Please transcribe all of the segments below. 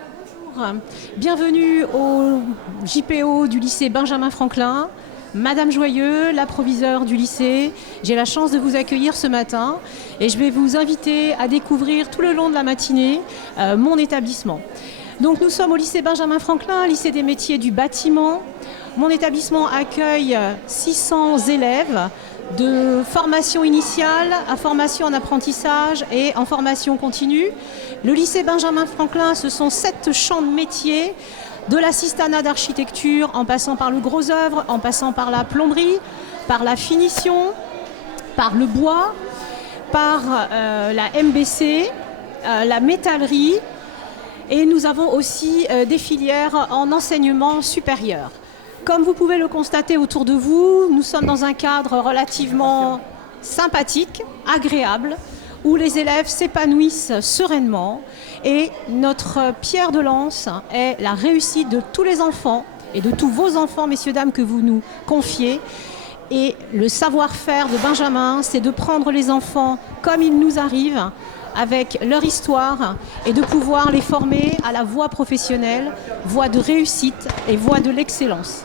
Bonjour, bienvenue au JPO du lycée Benjamin Franklin. Madame Joyeux, la proviseure du lycée, j'ai la chance de vous accueillir ce matin et je vais vous inviter à découvrir tout le long de la matinée mon établissement. Donc nous sommes au lycée Benjamin Franklin, lycée des métiers du bâtiment. Mon établissement accueille 600 élèves de formation initiale à formation en apprentissage et en formation continue. Le lycée Benjamin Franklin, ce sont 7 champs de métiers, de l'assistanat d'architecture en passant par le gros œuvre, en passant par la plomberie, par la finition, par le bois, par la MBC, la métallerie, et nous avons aussi des filières en enseignement supérieur. Comme vous pouvez le constater autour de vous, nous sommes dans un cadre relativement sympathique, agréable, où les élèves s'épanouissent sereinement. Et notre pierre de lance est la réussite de tous les enfants et de tous vos enfants, messieurs, dames, que vous nous confiez. Et le savoir-faire de Benjamin, c'est de prendre les enfants comme il nous arrive, avec leur histoire, et de pouvoir les former à la voie professionnelle, voie de réussite et voie de l'excellence.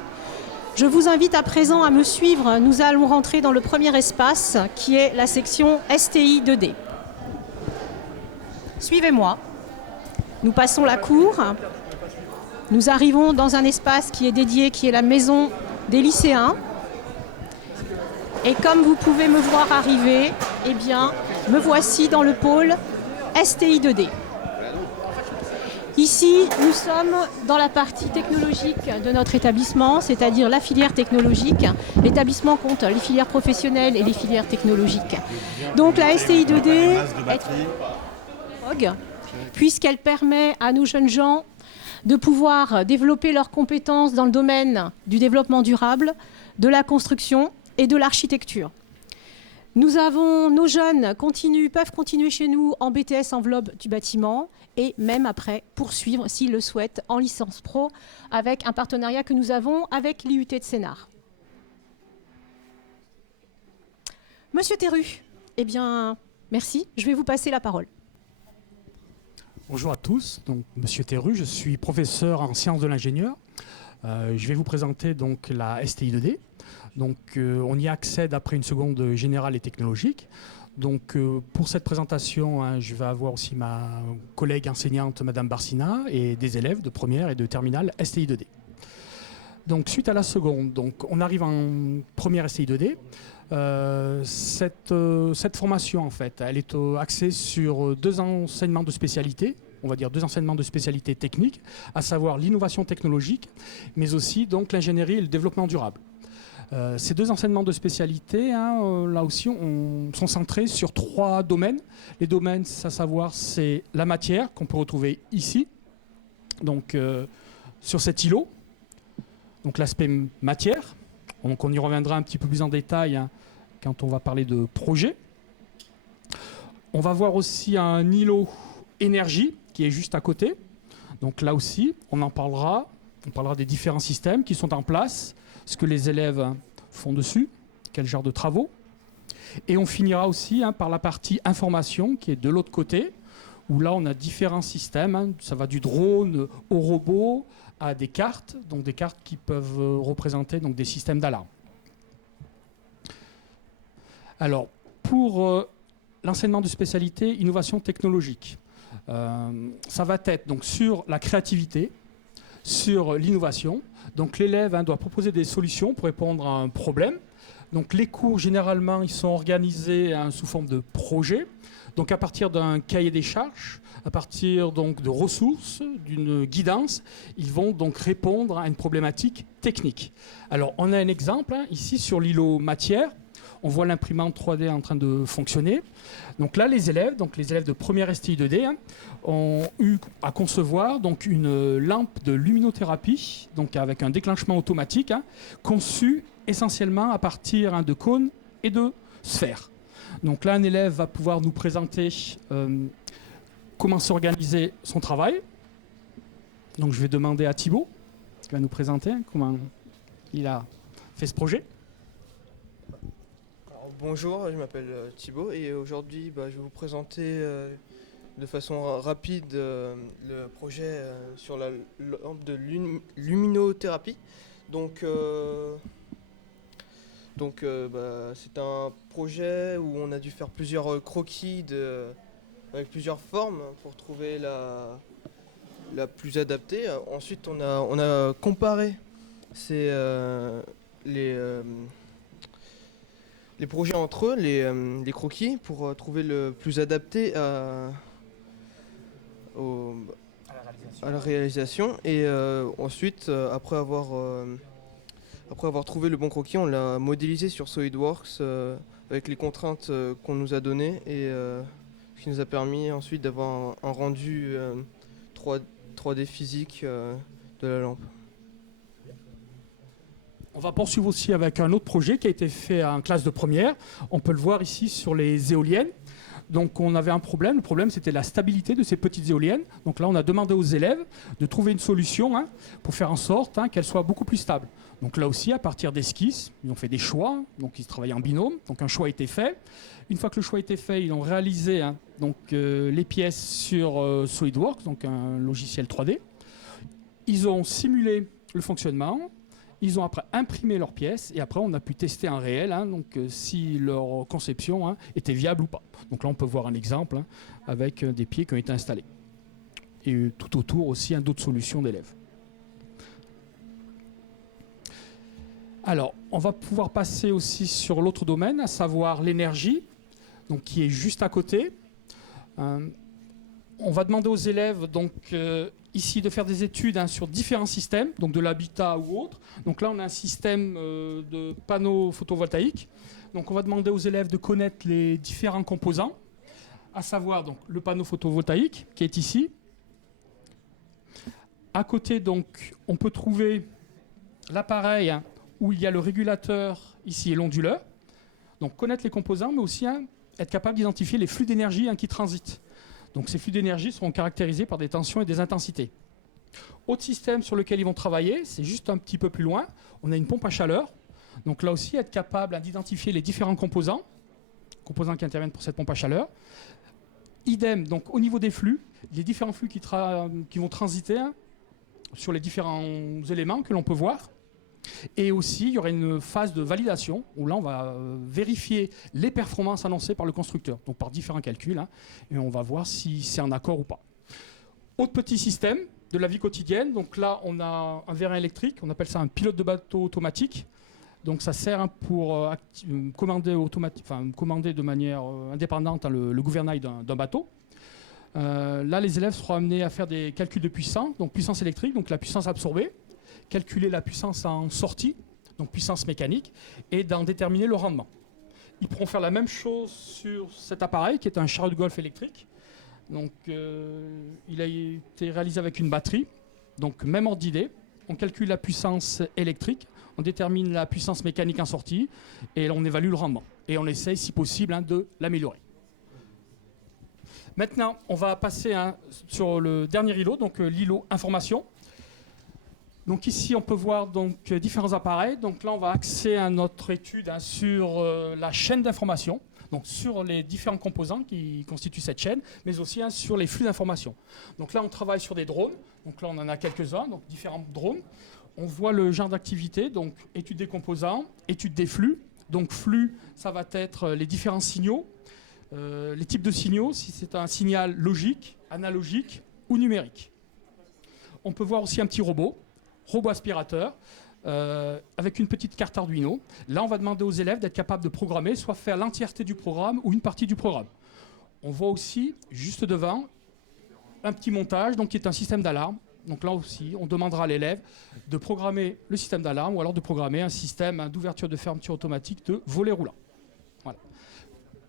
Je vous invite à présent à me suivre. Nous allons rentrer dans le premier espace qui est la section STI 2D. Suivez-moi. Nous passons la cour. Nous arrivons dans un espace qui est dédié, qui est la maison des lycéens. Et comme vous pouvez me voir arriver, eh bien, me voici dans le pôle STI 2D. Ici, nous sommes dans la partie technologique de notre établissement, c'est-à-dire la filière technologique. L'établissement compte les filières professionnelles et les filières technologiques. Donc la STI 2D est puisqu'elle permet à nos jeunes gens de pouvoir développer leurs compétences dans le domaine du développement durable, de la construction et de l'architecture. Nous avons, nos jeunes peuvent continuer chez nous en BTS enveloppe du bâtiment et même après poursuivre, s'ils le souhaitent, en licence pro avec un partenariat que nous avons avec l'IUT de Sénart. Monsieur Théru, eh bien, merci. Je vais vous passer la parole. Bonjour à tous, donc Monsieur Théru, je suis professeur en sciences de l'ingénieur. Je vais vous présenter donc la STI 2D. Donc, on y accède après une seconde générale et technologique. Donc, pour cette présentation, je vais avoir aussi ma collègue enseignante, Madame Barsina, et des élèves de première et de terminale STI 2D. Donc, suite à la seconde, donc, on arrive en première STI 2D. Cette formation, en fait, elle est axée sur 2 enseignements de spécialité. On va dire 2 enseignements de spécialité technique, à savoir l'innovation technologique, mais aussi donc l'ingénierie et le développement durable. Ces 2 enseignements de spécialité, là aussi, sont centrés sur 3 domaines. Les domaines, à savoir, c'est la matière qu'on peut retrouver ici, donc sur cet îlot, donc l'aspect matière. Donc on y reviendra un petit peu plus en détail quand on va parler de projet. On va voir aussi un îlot énergie qui est juste à côté. Donc là aussi, on parlera des différents systèmes qui sont en place, ce que les élèves font dessus, quel genre de travaux. Et on finira aussi par la partie information qui est de l'autre côté, où là on a différents systèmes. Ça va du drone au robot à des cartes, donc des cartes qui peuvent représenter donc, des systèmes d'alarme. Alors, pour l'enseignement de spécialité innovation technologique, ça va être donc, sur la créativité, sur l'innovation. Donc l'élève doit proposer des solutions pour répondre à un problème. Donc les cours, généralement, ils sont organisés sous forme de projet. Donc à partir d'un cahier des charges, à partir donc, de ressources, d'une guidance, ils vont donc répondre à une problématique technique. Alors on a un exemple ici sur l'îlot matière. On voit l'imprimante 3D en train de fonctionner. Donc là, les élèves de première STI 2D, ont eu à concevoir donc, une lampe de luminothérapie, donc avec un déclenchement automatique, conçue essentiellement à partir de cônes et de sphères. Donc là, un élève va pouvoir nous présenter comment s'organiser son travail. Donc je vais demander à Thibaut, qui va nous présenter comment il a fait ce projet. Bonjour, je m'appelle Thibaut et aujourd'hui je vais vous présenter de façon rapide le projet sur la lampe de luminothérapie. Donc c'est un projet où on a dû faire plusieurs croquis avec plusieurs formes pour trouver la plus adaptée. Ensuite, on a comparé les projets entre eux, les croquis, pour trouver le plus adapté à la réalisation. Et ensuite, après avoir trouvé le bon croquis, on l'a modélisé sur SolidWorks avec les contraintes qu'on nous a données, et ce qui nous a permis ensuite d'avoir un rendu 3D physique de la lampe. On va poursuivre aussi avec un autre projet qui a été fait en classe de première. On peut le voir ici sur les éoliennes. Donc on avait un problème. Le problème, c'était la stabilité de ces petites éoliennes. Donc là, on a demandé aux élèves de trouver une solution pour faire en sorte qu'elles soient beaucoup plus stables. Donc là aussi, à partir d'esquisses, ils ont fait des choix. Donc ils travaillaient en binôme. Donc un choix a été fait. Une fois que le choix a été fait, ils ont réalisé les pièces sur SolidWorks, donc un logiciel 3D. Ils ont simulé le fonctionnement. Ils ont après imprimé leurs pièces et après on a pu tester en réel si leur conception était viable ou pas. Donc là on peut voir un exemple avec des pieds qui ont été installés. Et tout autour aussi d'autres solutions d'élèves. Alors on va pouvoir passer aussi sur l'autre domaine, à savoir l'énergie, donc qui est juste à côté. On va demander aux élèves ici de faire des études sur différents systèmes, donc de l'habitat ou autre. Donc là, on a un système de panneaux photovoltaïques. Donc on va demander aux élèves de connaître les différents composants, à savoir donc le panneau photovoltaïque qui est ici. À côté, donc, on peut trouver l'appareil où il y a le régulateur ici et l'onduleur. Donc connaître les composants, mais aussi être capable d'identifier les flux d'énergie qui transitent. Donc ces flux d'énergie seront caractérisés par des tensions et des intensités. Autre système sur lequel ils vont travailler, c'est juste un petit peu plus loin. On a une pompe à chaleur. Donc là aussi, être capable d'identifier les différents composants qui interviennent pour cette pompe à chaleur. Idem, donc au niveau des flux, les différents flux qui vont transiter sur les différents éléments que l'on peut voir. Et aussi, il y aura une phase de validation où là, on va vérifier les performances annoncées par le constructeur, donc par différents calculs, et on va voir si c'est en accord ou pas. Autre petit système de la vie quotidienne, donc là, on a un vérin électrique, on appelle ça un pilote de bateau automatique. Donc ça sert pour commander de manière indépendante le gouvernail d'un bateau. Là, les élèves seront amenés à faire des calculs de puissance, donc puissance électrique, donc la puissance absorbée, calculer la puissance en sortie, donc puissance mécanique, et d'en déterminer le rendement. Ils pourront faire la même chose sur cet appareil qui est un chariot de golf électrique. Donc, il a été réalisé avec une batterie, donc même ordre d'idée. On calcule la puissance électrique, on détermine la puissance mécanique en sortie, et on évalue le rendement. Et on essaye, si possible, de l'améliorer. Maintenant, on va passer sur le dernier îlot, donc l'îlot information. Donc ici, on peut voir différents appareils. Donc là, on va axer notre étude sur la chaîne d'information, donc sur les différents composants qui constituent cette chaîne, mais aussi sur les flux d'information. Donc là, on travaille sur des drones. Donc là, on en a quelques-uns, donc différents drones. On voit le genre d'activité, donc étude des composants, étude des flux. Donc flux, ça va être les différents signaux, les types de signaux, si c'est un signal logique, analogique ou numérique. On peut voir aussi un petit robot aspirateur, avec une petite carte Arduino. Là, on va demander aux élèves d'être capables de programmer, soit faire l'entièreté du programme ou une partie du programme. On voit aussi, juste devant, un petit montage qui est un système d'alarme. Donc là aussi, on demandera à l'élève de programmer le système d'alarme ou alors de programmer un système d'ouverture de fermeture automatique de volet roulant. Voilà.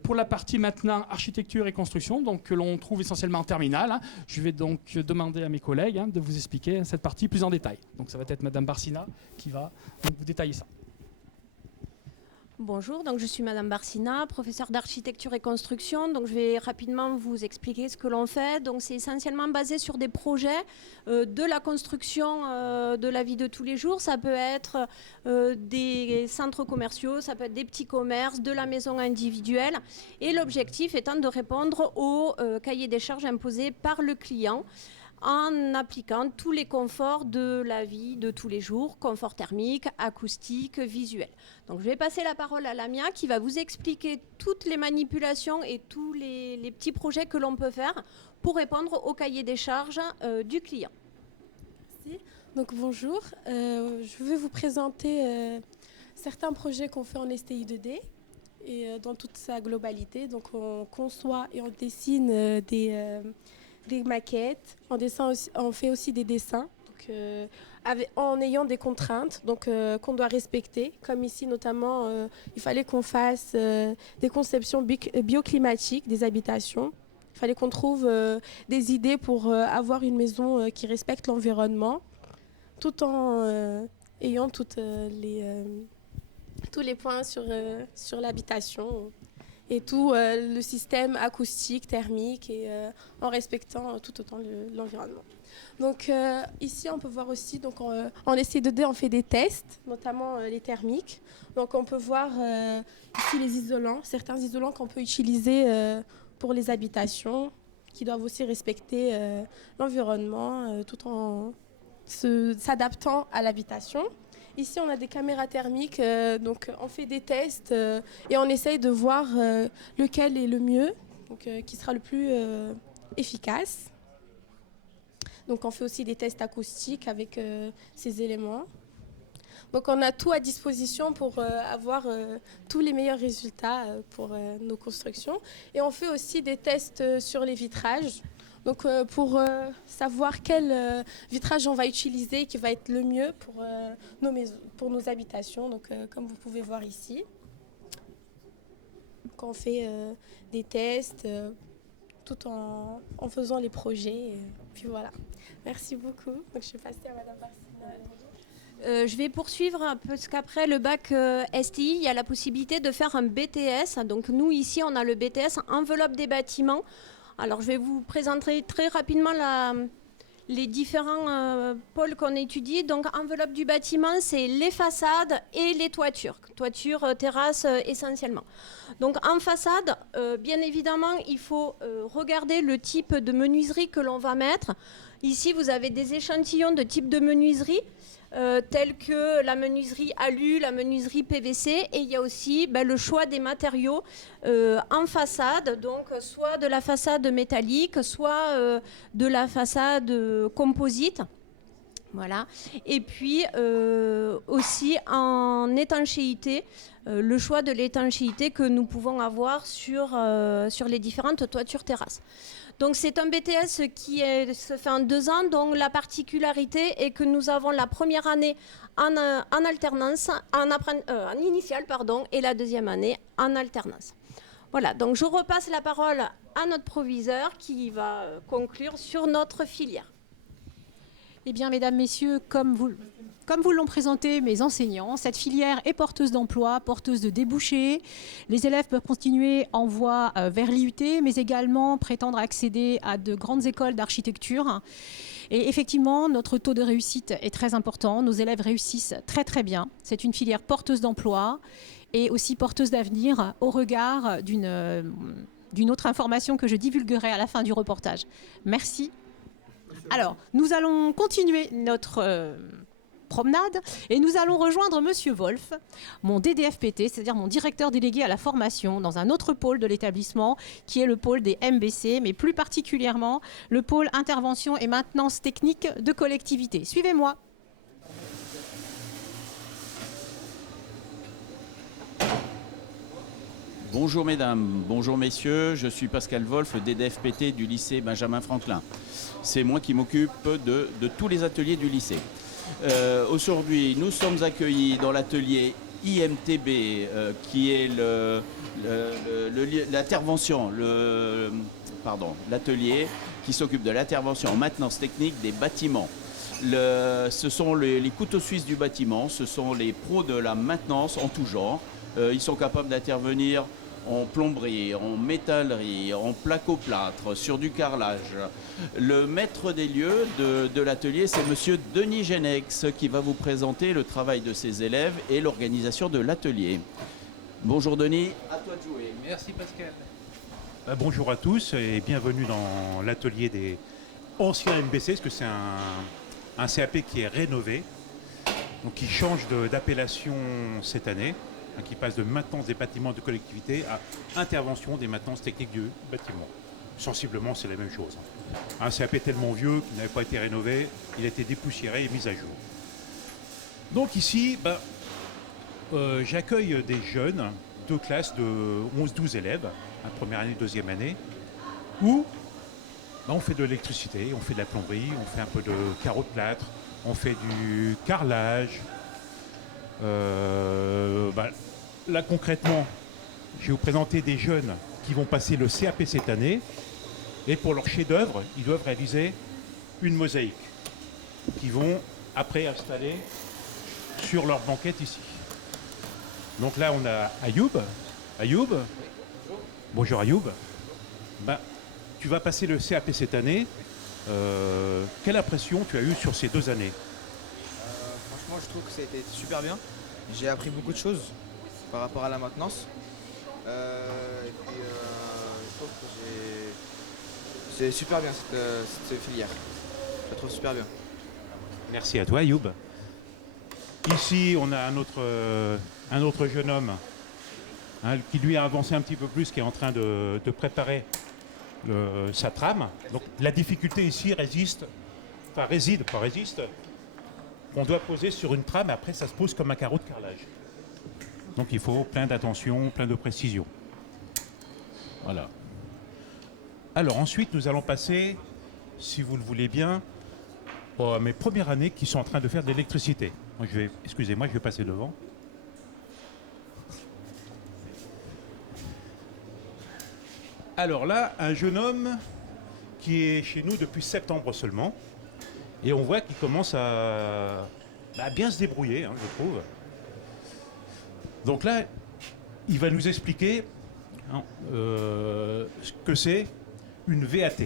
Pour la partie maintenant architecture et construction, donc que l'on trouve essentiellement en terminale, je vais donc demander à mes collègues de vous expliquer cette partie plus en détail. Donc ça va être Madame Barcina qui va vous détailler ça. Bonjour, donc je suis Madame Barcina, professeure d'architecture et construction. Donc je vais rapidement vous expliquer ce que l'on fait. Donc c'est essentiellement basé sur des projets de la construction de la vie de tous les jours. Ça peut être des centres commerciaux, ça peut être des petits commerces, de la maison individuelle. Et l'objectif étant de répondre au cahier des charges imposé par le client, en appliquant tous les conforts de la vie de tous les jours, confort thermique, acoustique, visuel. Donc je vais passer la parole à Lamia qui va vous expliquer toutes les manipulations et tous les petits projets que l'on peut faire pour répondre au cahier des charges du client. Merci. Donc bonjour, je vais vous présenter certains projets qu'on fait en STI 2D et dans toute sa globalité. Donc on conçoit et on dessine des maquettes, on fait aussi des dessins donc, en ayant des contraintes donc, qu'on doit respecter. Comme ici notamment, il fallait qu'on fasse des conceptions bioclimatiques des habitations. Il fallait qu'on trouve des idées pour avoir une maison qui respecte l'environnement tout en ayant tous les points sur l'habitation. Et tout le système acoustique, thermique et en respectant tout autant l'environnement. Donc ici on peut voir aussi, donc, en essai 2D on fait des tests, notamment les thermiques. Donc on peut voir ici les isolants, certains isolants qu'on peut utiliser pour les habitations, qui doivent aussi respecter l'environnement tout en s'adaptant à l'habitation. Ici, on a des caméras thermiques, donc on fait des tests et on essaye de voir lequel est le mieux, donc, qui sera le plus efficace. Donc on fait aussi des tests acoustiques avec ces éléments. Donc on a tout à disposition pour avoir tous les meilleurs résultats pour nos constructions. Et on fait aussi des tests sur les vitrages. Donc pour savoir quel vitrage on va utiliser qui va être le mieux pour nos habitations, donc, comme vous pouvez voir ici. Donc, on fait des tests tout en faisant les projets. Puis voilà. Merci beaucoup. Donc, je vais passer à Madame Barcina. Je vais poursuivre parce qu'après le bac STI, il y a la possibilité de faire un BTS. Donc nous ici, on a le BTS enveloppe des bâtiments. Alors, je vais vous présenter très rapidement les différents pôles qu'on étudie. Donc, enveloppe du bâtiment, c'est les façades et les toitures. Toitures, terrasses essentiellement. Donc, en façade, bien évidemment, il faut regarder le type de menuiserie que l'on va mettre. Ici, vous avez des échantillons de type de menuiserie. Tels que la menuiserie alu, la menuiserie PVC, et il y a aussi le choix des matériaux en façade, donc soit de la façade métallique, soit de la façade composite. Voilà. Et puis aussi en étanchéité, le choix de l'étanchéité que nous pouvons avoir sur les différentes toitures terrasses. Donc c'est un BTS qui se fait en 2 ans, donc la particularité est que nous avons la première année en alternance, en initiale, et la deuxième année en alternance. Voilà, donc je repasse la parole à notre proviseur qui va conclure sur notre filière. Eh bien, mesdames, messieurs, comme vous l'ont présenté mes enseignants, cette filière est porteuse d'emploi, porteuse de débouchés. Les élèves peuvent continuer en voie vers l'IUT, mais également prétendre accéder à de grandes écoles d'architecture. Et effectivement, notre taux de réussite est très important. Nos élèves réussissent très très bien. C'est une filière porteuse d'emploi et aussi porteuse d'avenir au regard d'une autre information que je divulguerai à la fin du reportage. Merci. Alors, nous allons continuer notre promenade et nous allons rejoindre Monsieur Wolf, mon DDFPT, c'est-à-dire mon directeur délégué à la formation dans un autre pôle de l'établissement qui est le pôle des MBC, mais plus particulièrement le pôle intervention et maintenance technique de collectivité. Suivez-moi. Bonjour mesdames, bonjour messieurs, je suis Pascal Wolf, DDFPT du lycée Benjamin Franklin. C'est moi qui m'occupe de tous les ateliers du lycée. Aujourd'hui, nous sommes accueillis dans l'atelier IMTB, qui est l'atelier qui s'occupe de l'intervention en maintenance technique des bâtiments. Ce sont les couteaux suisses du bâtiment, ce sont les pros de la maintenance en tout genre. Ils sont capables d'intervenir en plomberie, en métallerie, en placo-plâtre, sur du carrelage. Le maître des lieux de l'atelier, c'est monsieur Denis Genex qui va vous présenter le travail de ses élèves et l'organisation de l'atelier. Bonjour Denis, à toi de jouer. Merci Pascal. Bonjour à tous et bienvenue dans l'atelier des anciens MBC, parce que c'est un CAP qui est rénové, donc qui change d'appellation cette année, hein, qui passe de maintenance des bâtiments de collectivité à intervention des maintenances techniques du bâtiment. Sensiblement, c'est la même chose. Un CAP tellement vieux qu'il n'avait pas été rénové, il a été dépoussiéré et mis à jour. Donc ici, j'accueille des jeunes, deux classes de 11-12 élèves, première année, deuxième année, où on fait de l'électricité, on fait de la plomberie, on fait un peu de carreau de plâtre, on fait du carrelage. Là concrètement, je vais vous présenter des jeunes qui vont passer le CAP cette année, et pour leur chef-d'œuvre, ils doivent réaliser une mosaïque qu'ils vont après installer sur leur banquette ici. Donc là, on a Ayoub. Ayoub, bonjour Ayoub. Tu vas passer le CAP cette année. Quelle impression tu as eue sur ces 2 années? Franchement, je trouve que ça a été super bien. J'ai appris beaucoup de choses par rapport à la maintenance. Je trouve que c'est super bien cette filière. Je la trouve super bien. Merci à toi Ayoub. Ici, on a un autre jeune homme, hein, qui lui a avancé un petit peu plus, qui est en train de préparer sa trame. Donc la difficulté ici réside, qu'on doit poser sur une trame, et après ça se pose comme un carreau de carrelage. Donc il faut plein d'attention, plein de précision. Voilà. Alors ensuite, nous allons passer, si vous le voulez bien, à mes premières années qui sont en train de faire de l'électricité. Excusez-moi, je vais passer devant. Alors là, un jeune homme qui est chez nous depuis septembre seulement. Et on voit qu'il commence à bien se débrouiller, hein, je trouve. Donc là, il va nous expliquer ce que c'est une VAT.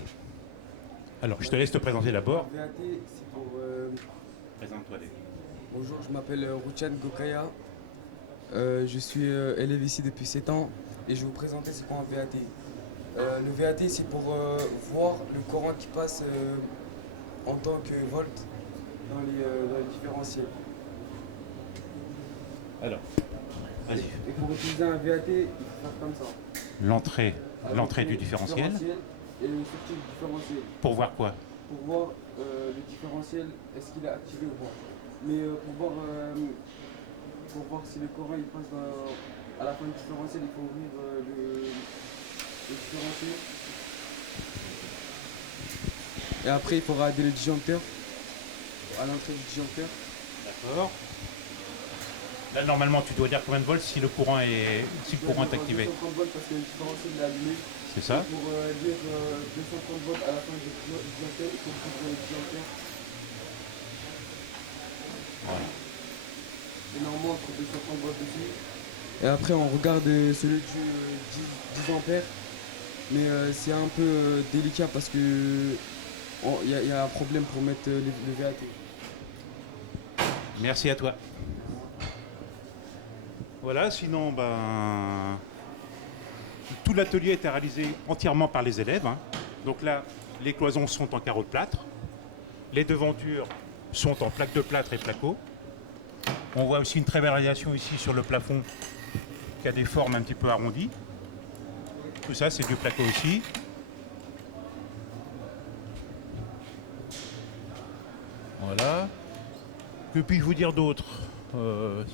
Alors, je te laisse te présenter d'abord. VAT, c'est pour... Présente-toi. Bonjour, je m'appelle Rouchan Gokaya. Je suis élève ici depuis 7 ans et je vais vous présenter c'est quoi un VAT. Le VAT, c'est pour voir le courant qui passe en tant que volt dans les différentiels. Alors, vas-y. Et pour utiliser un VAT, il faut faire comme ça. L'entrée du différentiel. Et le sortie du différentiel. Pour voir quoi? Pour voir le différentiel, est-ce qu'il est activé ou pas. Mais pour voir si le courant il passe à la fin du différentiel, il faut ouvrir le différentiel. Et après, il faudra aider le disjoncteur à l'entrée du disjoncteur. D'accord. Là, normalement, tu dois dire combien de volts si le courant est activé. 230 volts parce que le différentiel est allumé. C'est ça. Et pour dire 230 volts à la fin du disjoncteur, il faut ouvrir le disjoncteur. Voilà. Et normalement, entre 230 volts dessus. Et après, on regarde celui du 10 ampères. Mais c'est un peu délicat parce que il y a un problème pour mettre le VAT. Merci à toi. Voilà, sinon, tout l'atelier était réalisé entièrement par les élèves, hein. Donc là, les cloisons sont en carreau de plâtre. Les devantures sont en plaque de plâtre et placo. On voit aussi une très belle réalisation ici sur le plafond qui a des formes un petit peu arrondies. Tout ça, c'est du placo aussi. Voilà. Que puis-je vous dire d'autre? Monsieur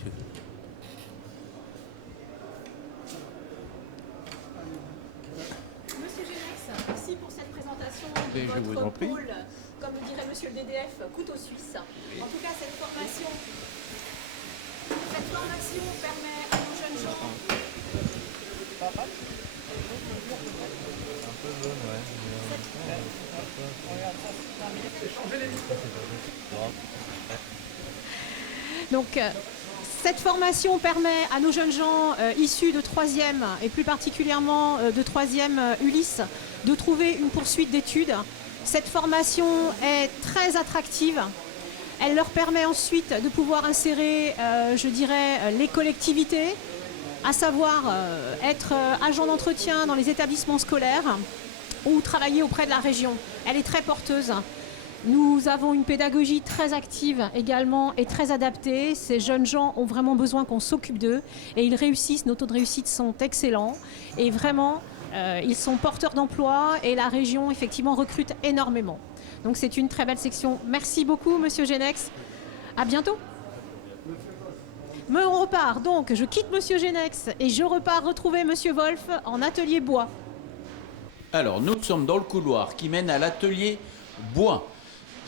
Genex, merci pour cette présentation de Et je vous en votre prie. pôle, comme le dirait monsieur le DDF, couteau suisse. En tout cas, cette formation permet à nos jeunes gens... Donc, Cette formation permet à nos jeunes gens issus de 3e et plus particulièrement de 3e Ulysse de trouver une poursuite d'études. Cette formation est très attractive. Elle leur permet ensuite de pouvoir insérer, je dirais, les collectivités, à savoir être agent d'entretien dans les établissements scolaires ou travailler auprès de la région. Elle est très porteuse. Nous avons une pédagogie très active également et très adaptée. Ces jeunes gens ont vraiment besoin qu'on s'occupe d'eux et ils réussissent. Nos taux de réussite sont excellents et vraiment, ils sont porteurs d'emploi et la région, effectivement, recrute énormément. Donc c'est une très belle section. Merci beaucoup, Monsieur Genex. À bientôt. Mais on repart. Donc, je quitte Monsieur Genex et je repars retrouver Monsieur Wolf en atelier bois. Alors, nous sommes dans le couloir qui mène à l'atelier bois.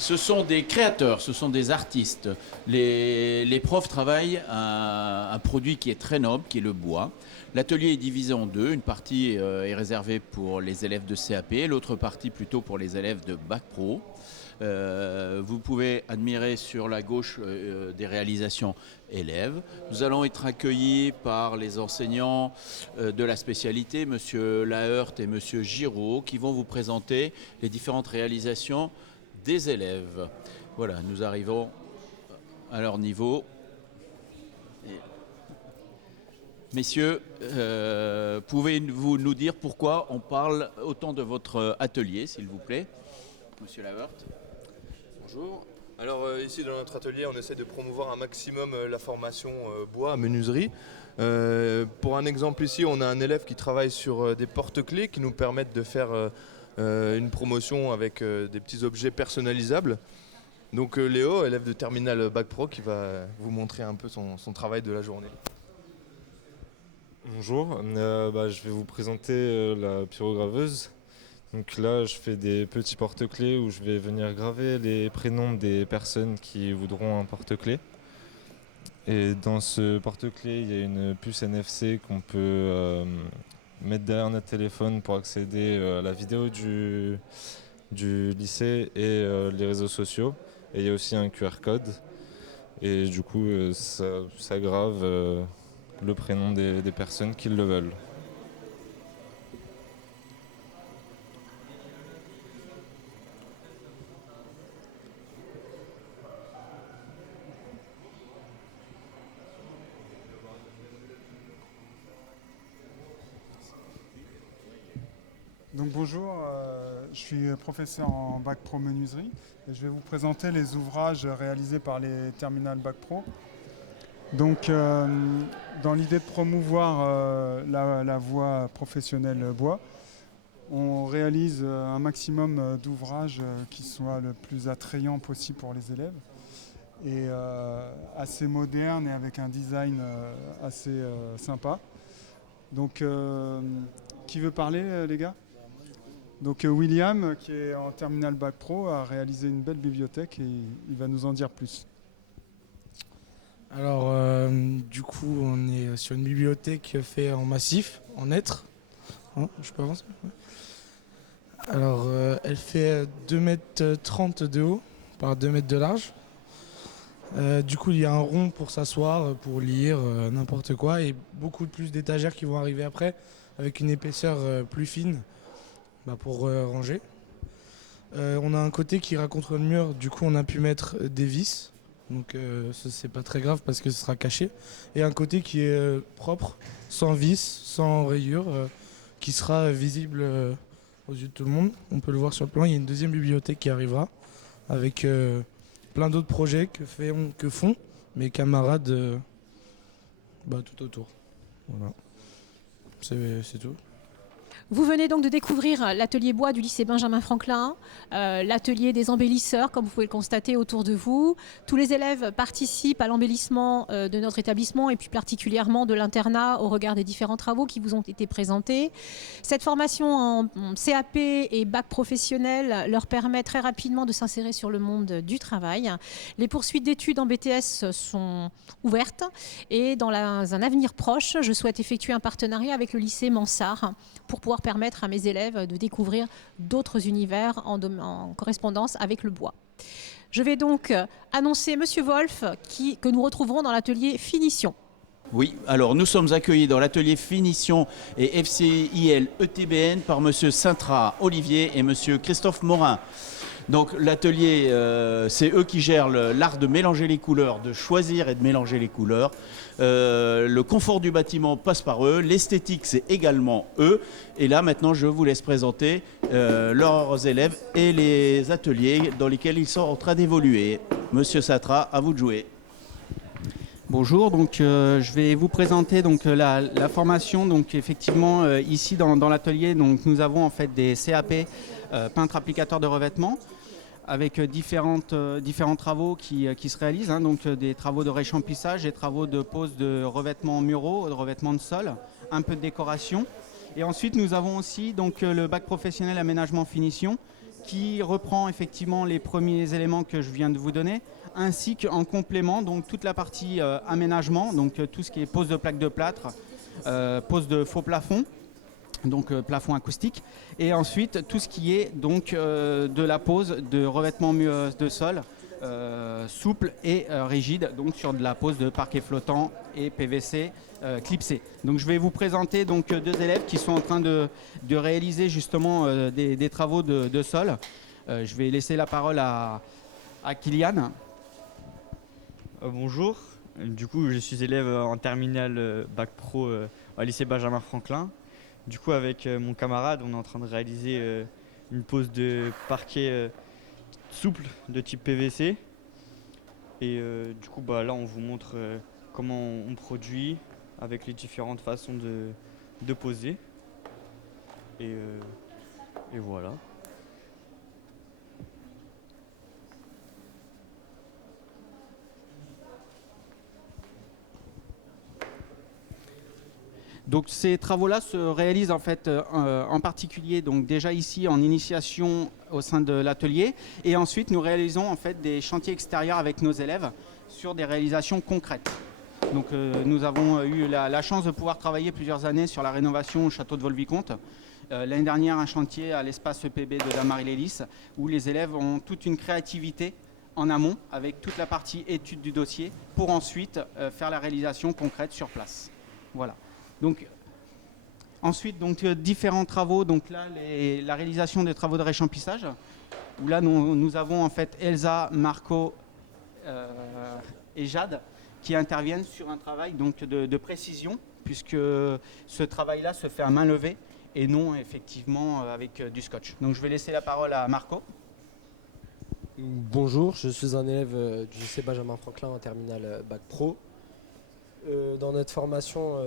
Ce sont des créateurs, ce sont des artistes. Les profs travaillent un produit qui est très noble, qui est le bois. L'atelier est divisé en deux. Une partie est réservée pour les élèves de CAP, l'autre partie plutôt pour les élèves de Bac Pro. Vous pouvez admirer sur la gauche des réalisations élèves. Nous allons être accueillis par les enseignants de la spécialité, M. Laheurt et M. Giraud, qui vont vous présenter les différentes réalisations des élèves. Voilà, nous arrivons à leur niveau. Messieurs, pouvez-vous nous dire pourquoi on parle autant de votre atelier, s'il vous plaît? Monsieur Laheurt. Bonjour. Alors ici dans notre atelier, on essaie de promouvoir un maximum la formation bois, menuiserie. Pour un exemple ici, on a un élève qui travaille sur des porte-clés qui nous permettent de faire une promotion avec des petits objets personnalisables. Donc Léo, élève de terminale Bac Pro, qui va vous montrer un peu son travail de la journée. Bonjour, je vais vous présenter la pyrograveuse. Donc là, je fais des petits porte-clés où je vais venir graver les prénoms des personnes qui voudront un porte-clés. Et dans ce porte-clés, il y a une puce NFC qu'on peut mettre derrière notre téléphone pour accéder à la vidéo du lycée et les réseaux sociaux. Et il y a aussi un QR code. Et du coup, ça grave le prénom des personnes qui le veulent. Donc bonjour, je suis professeur en Bac Pro menuiserie et je vais vous présenter les ouvrages réalisés par les terminales Bac Pro. Donc dans l'idée de promouvoir la voie professionnelle bois, on réalise un maximum d'ouvrages qui soient le plus attrayants possible pour les élèves et assez moderne et avec un design assez sympa. Donc qui veut parler les gars ? Donc William, qui est en terminale Bac Pro, a réalisé une belle bibliothèque et il va nous en dire plus. Alors du coup on est sur une bibliothèque faite en massif, en hêtre. Je peux avancer ? Alors elle fait 2,30 m de haut par 2 mètres de large. Du coup il y a un rond pour s'asseoir, pour lire, n'importe quoi, et beaucoup plus d'étagères qui vont arriver après avec une épaisseur plus fine. Pour ranger. On a un côté qui ira contre le mur, du coup on a pu mettre des vis, donc c'est pas très grave parce que ce sera caché. Et un côté qui est propre, sans vis, sans rayures, qui sera visible aux yeux de tout le monde. On peut le voir sur le plan. Il y a une deuxième bibliothèque qui arrivera avec plein d'autres projets que font mes camarades tout autour. Voilà. C'est tout. Vous venez donc de découvrir l'atelier bois du lycée Benjamin Franklin, l'atelier des embellisseurs, comme vous pouvez le constater autour de vous. Tous les élèves participent à l'embellissement de notre établissement et plus particulièrement de l'internat au regard des différents travaux qui vous ont été présentés. Cette formation en CAP et bac professionnel leur permet très rapidement de s'insérer sur le monde du travail. Les poursuites d'études en BTS sont ouvertes et dans un avenir proche, je souhaite effectuer un partenariat avec le lycée Mansart pour pouvoir pouvoir permettre à mes élèves de découvrir d'autres univers en correspondance avec le bois. Je vais donc annoncer Monsieur Wolf que nous retrouverons dans l'atelier Finition. Oui, alors nous sommes accueillis dans l'atelier Finition et FCIL ETBN par Monsieur Sintra Olivier et Monsieur Christophe Morin. Donc l'atelier, c'est eux qui gèrent l'art de mélanger les couleurs, de choisir et de mélanger les couleurs. Le confort du bâtiment passe par eux, l'esthétique c'est également eux. Et là maintenant je vous laisse présenter leurs élèves et les ateliers dans lesquels ils sont en train d'évoluer. Monsieur Sintra, à vous de jouer. Bonjour, donc je vais vous présenter donc la formation. Donc effectivement ici dans l'atelier, donc nous avons en fait des CAP peintres applicateurs de revêtement avec différents travaux qui se réalisent, hein, donc des travaux de réchampissage, des travaux de pose de revêtements muraux, de revêtements de sol, un peu de décoration. Et ensuite nous avons aussi donc le bac professionnel aménagement finition qui reprend effectivement les premiers éléments que je viens de vous donner, ainsi qu'en complément donc toute la partie aménagement, donc tout ce qui est pose de plaques de plâtre, pose de faux plafond, donc plafond acoustique, et ensuite tout ce qui est donc de la pose de revêtement de sol souple et rigide, donc sur de la pose de parquet flottant et PVC clipsé. Donc je vais vous présenter donc deux élèves qui sont en train de réaliser justement des travaux de sol. Je vais laisser la parole à Kylian. Bonjour, du coup je suis élève en terminale bac pro au lycée Benjamin Franklin. Du coup avec mon camarade on est en train de réaliser une pose de parquet souple de type PVC. Et du coup là on vous montre comment on produit avec les différentes façons de poser. Et voilà. Donc ces travaux-là se réalisent en fait en particulier donc déjà ici en initiation au sein de l'atelier, et ensuite nous réalisons en fait des chantiers extérieurs avec nos élèves sur des réalisations concrètes. Donc nous avons eu la chance de pouvoir travailler plusieurs années sur la rénovation au château de Vaux-le-Vicomte. L'année dernière un chantier à l'espace EPB de Damary-Lélis où les élèves ont toute une créativité en amont avec toute la partie étude du dossier pour ensuite faire la réalisation concrète sur place. Voilà. Donc, ensuite, donc, différents travaux. Donc là, la réalisation des travaux de réchampissage, où là, nous avons en fait Elsa, Marco et Jade qui interviennent sur un travail donc, de précision, puisque ce travail-là se fait à main levée et non effectivement avec du scotch. Donc je vais laisser la parole à Marco. Bonjour, je suis un élève du lycée Benjamin Franklin en terminale bac pro. Dans notre formation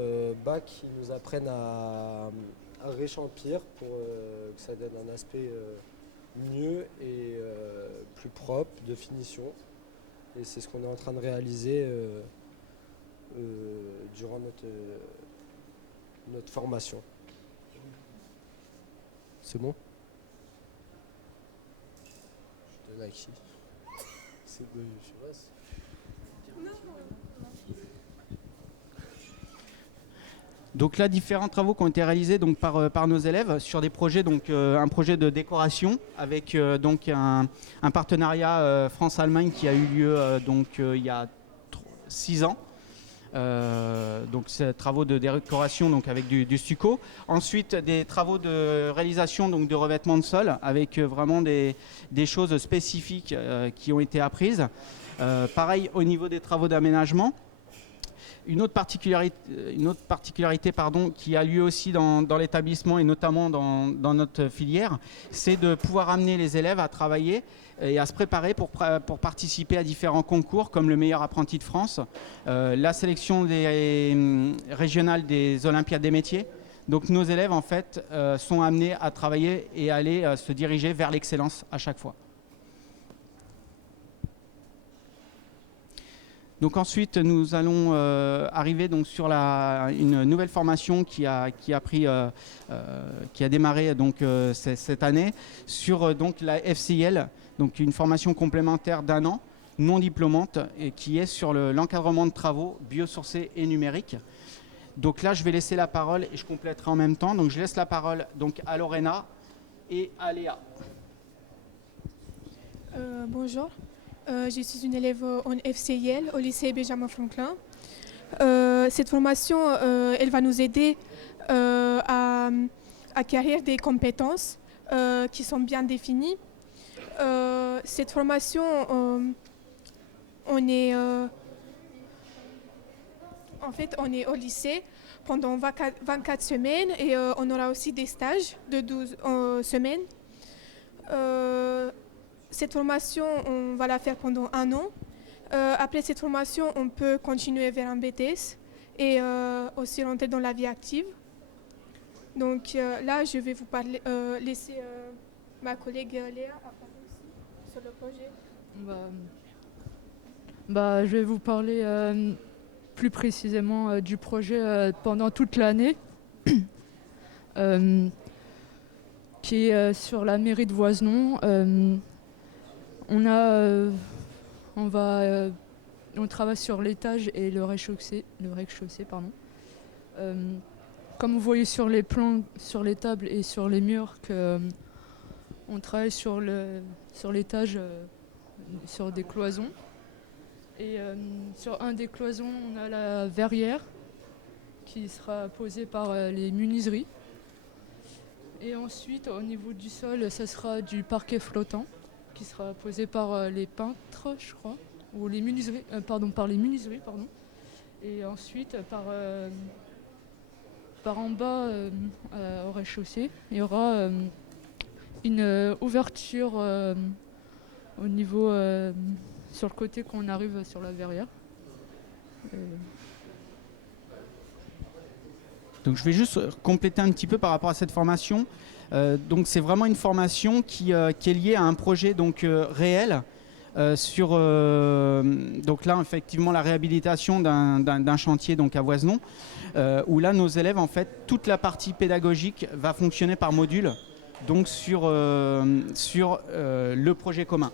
bac, ils nous apprennent à réchampir pour que ça donne un aspect mieux et plus propre de finition. Et c'est ce qu'on est en train de réaliser durant notre formation. C'est bon? Je donne à qui? C'est bon, je sais pas. Donc là, différents travaux qui ont été réalisés donc, par nos élèves sur des projets, donc un projet de décoration avec donc un partenariat France-Allemagne qui a eu lieu il y a 6 ans. Donc ces travaux de décoration donc, avec du stucco. Ensuite, des travaux de réalisation donc, de revêtement de sol avec vraiment des choses spécifiques qui ont été apprises. Pareil au niveau des travaux d'aménagement. Une autre particularité qui a lieu aussi dans l'établissement et notamment dans notre filière, c'est de pouvoir amener les élèves à travailler et à se préparer pour participer à différents concours comme le meilleur apprenti de France, la sélection régionale des Olympiades des métiers. Donc nos élèves en fait sont amenés à travailler et à aller se diriger vers l'excellence à chaque fois. Donc ensuite, nous allons arriver donc sur une nouvelle formation qui a démarré donc cette année sur donc la FCIL, donc une formation complémentaire d'1 an non diplômante et qui est sur l'encadrement de travaux biosourcés et numériques. Donc là, je vais laisser la parole et je compléterai en même temps. Donc je laisse la parole donc, à Lorena et à Léa. Bonjour, je suis une élève en FCIL au lycée Benjamin Franklin. Cette formation, elle va nous aider à acquérir des compétences qui sont bien définies. Cette formation, on est au lycée pendant 24 semaines et on aura aussi des stages de 12 semaines. Cette formation, on va la faire pendant 1 an. Après cette formation, on peut continuer vers un BTS et aussi rentrer dans la vie active. Donc là, je vais vous laisser ma collègue Léa parler aussi sur le projet. Je vais vous parler plus précisément du projet pendant toute l'année, qui est sur la mairie de Voisenon. On travaille sur l'étage et le rez-de-chaussée, comme vous voyez sur les plans, sur les tables et sur les murs, on travaille sur l'étage sur des cloisons. Et sur un des cloisons, on a la verrière qui sera posée par les menuiseries. Et ensuite, au niveau du sol, ça sera du parquet flottant qui sera posé par les peintres, je crois, ou les menuiseries, par les menuiseries, pardon. Et ensuite, par en bas, au rez-de-chaussée, il y aura une ouverture au niveau sur le côté qu'on arrive sur la verrière. Donc je vais juste compléter un petit peu par rapport à cette formation. Donc c'est vraiment une formation qui est liée à un projet donc, réel sur donc là effectivement la réhabilitation d'un chantier donc à Voisenon où là nos élèves en fait toute la partie pédagogique va fonctionner par module donc sur le projet commun.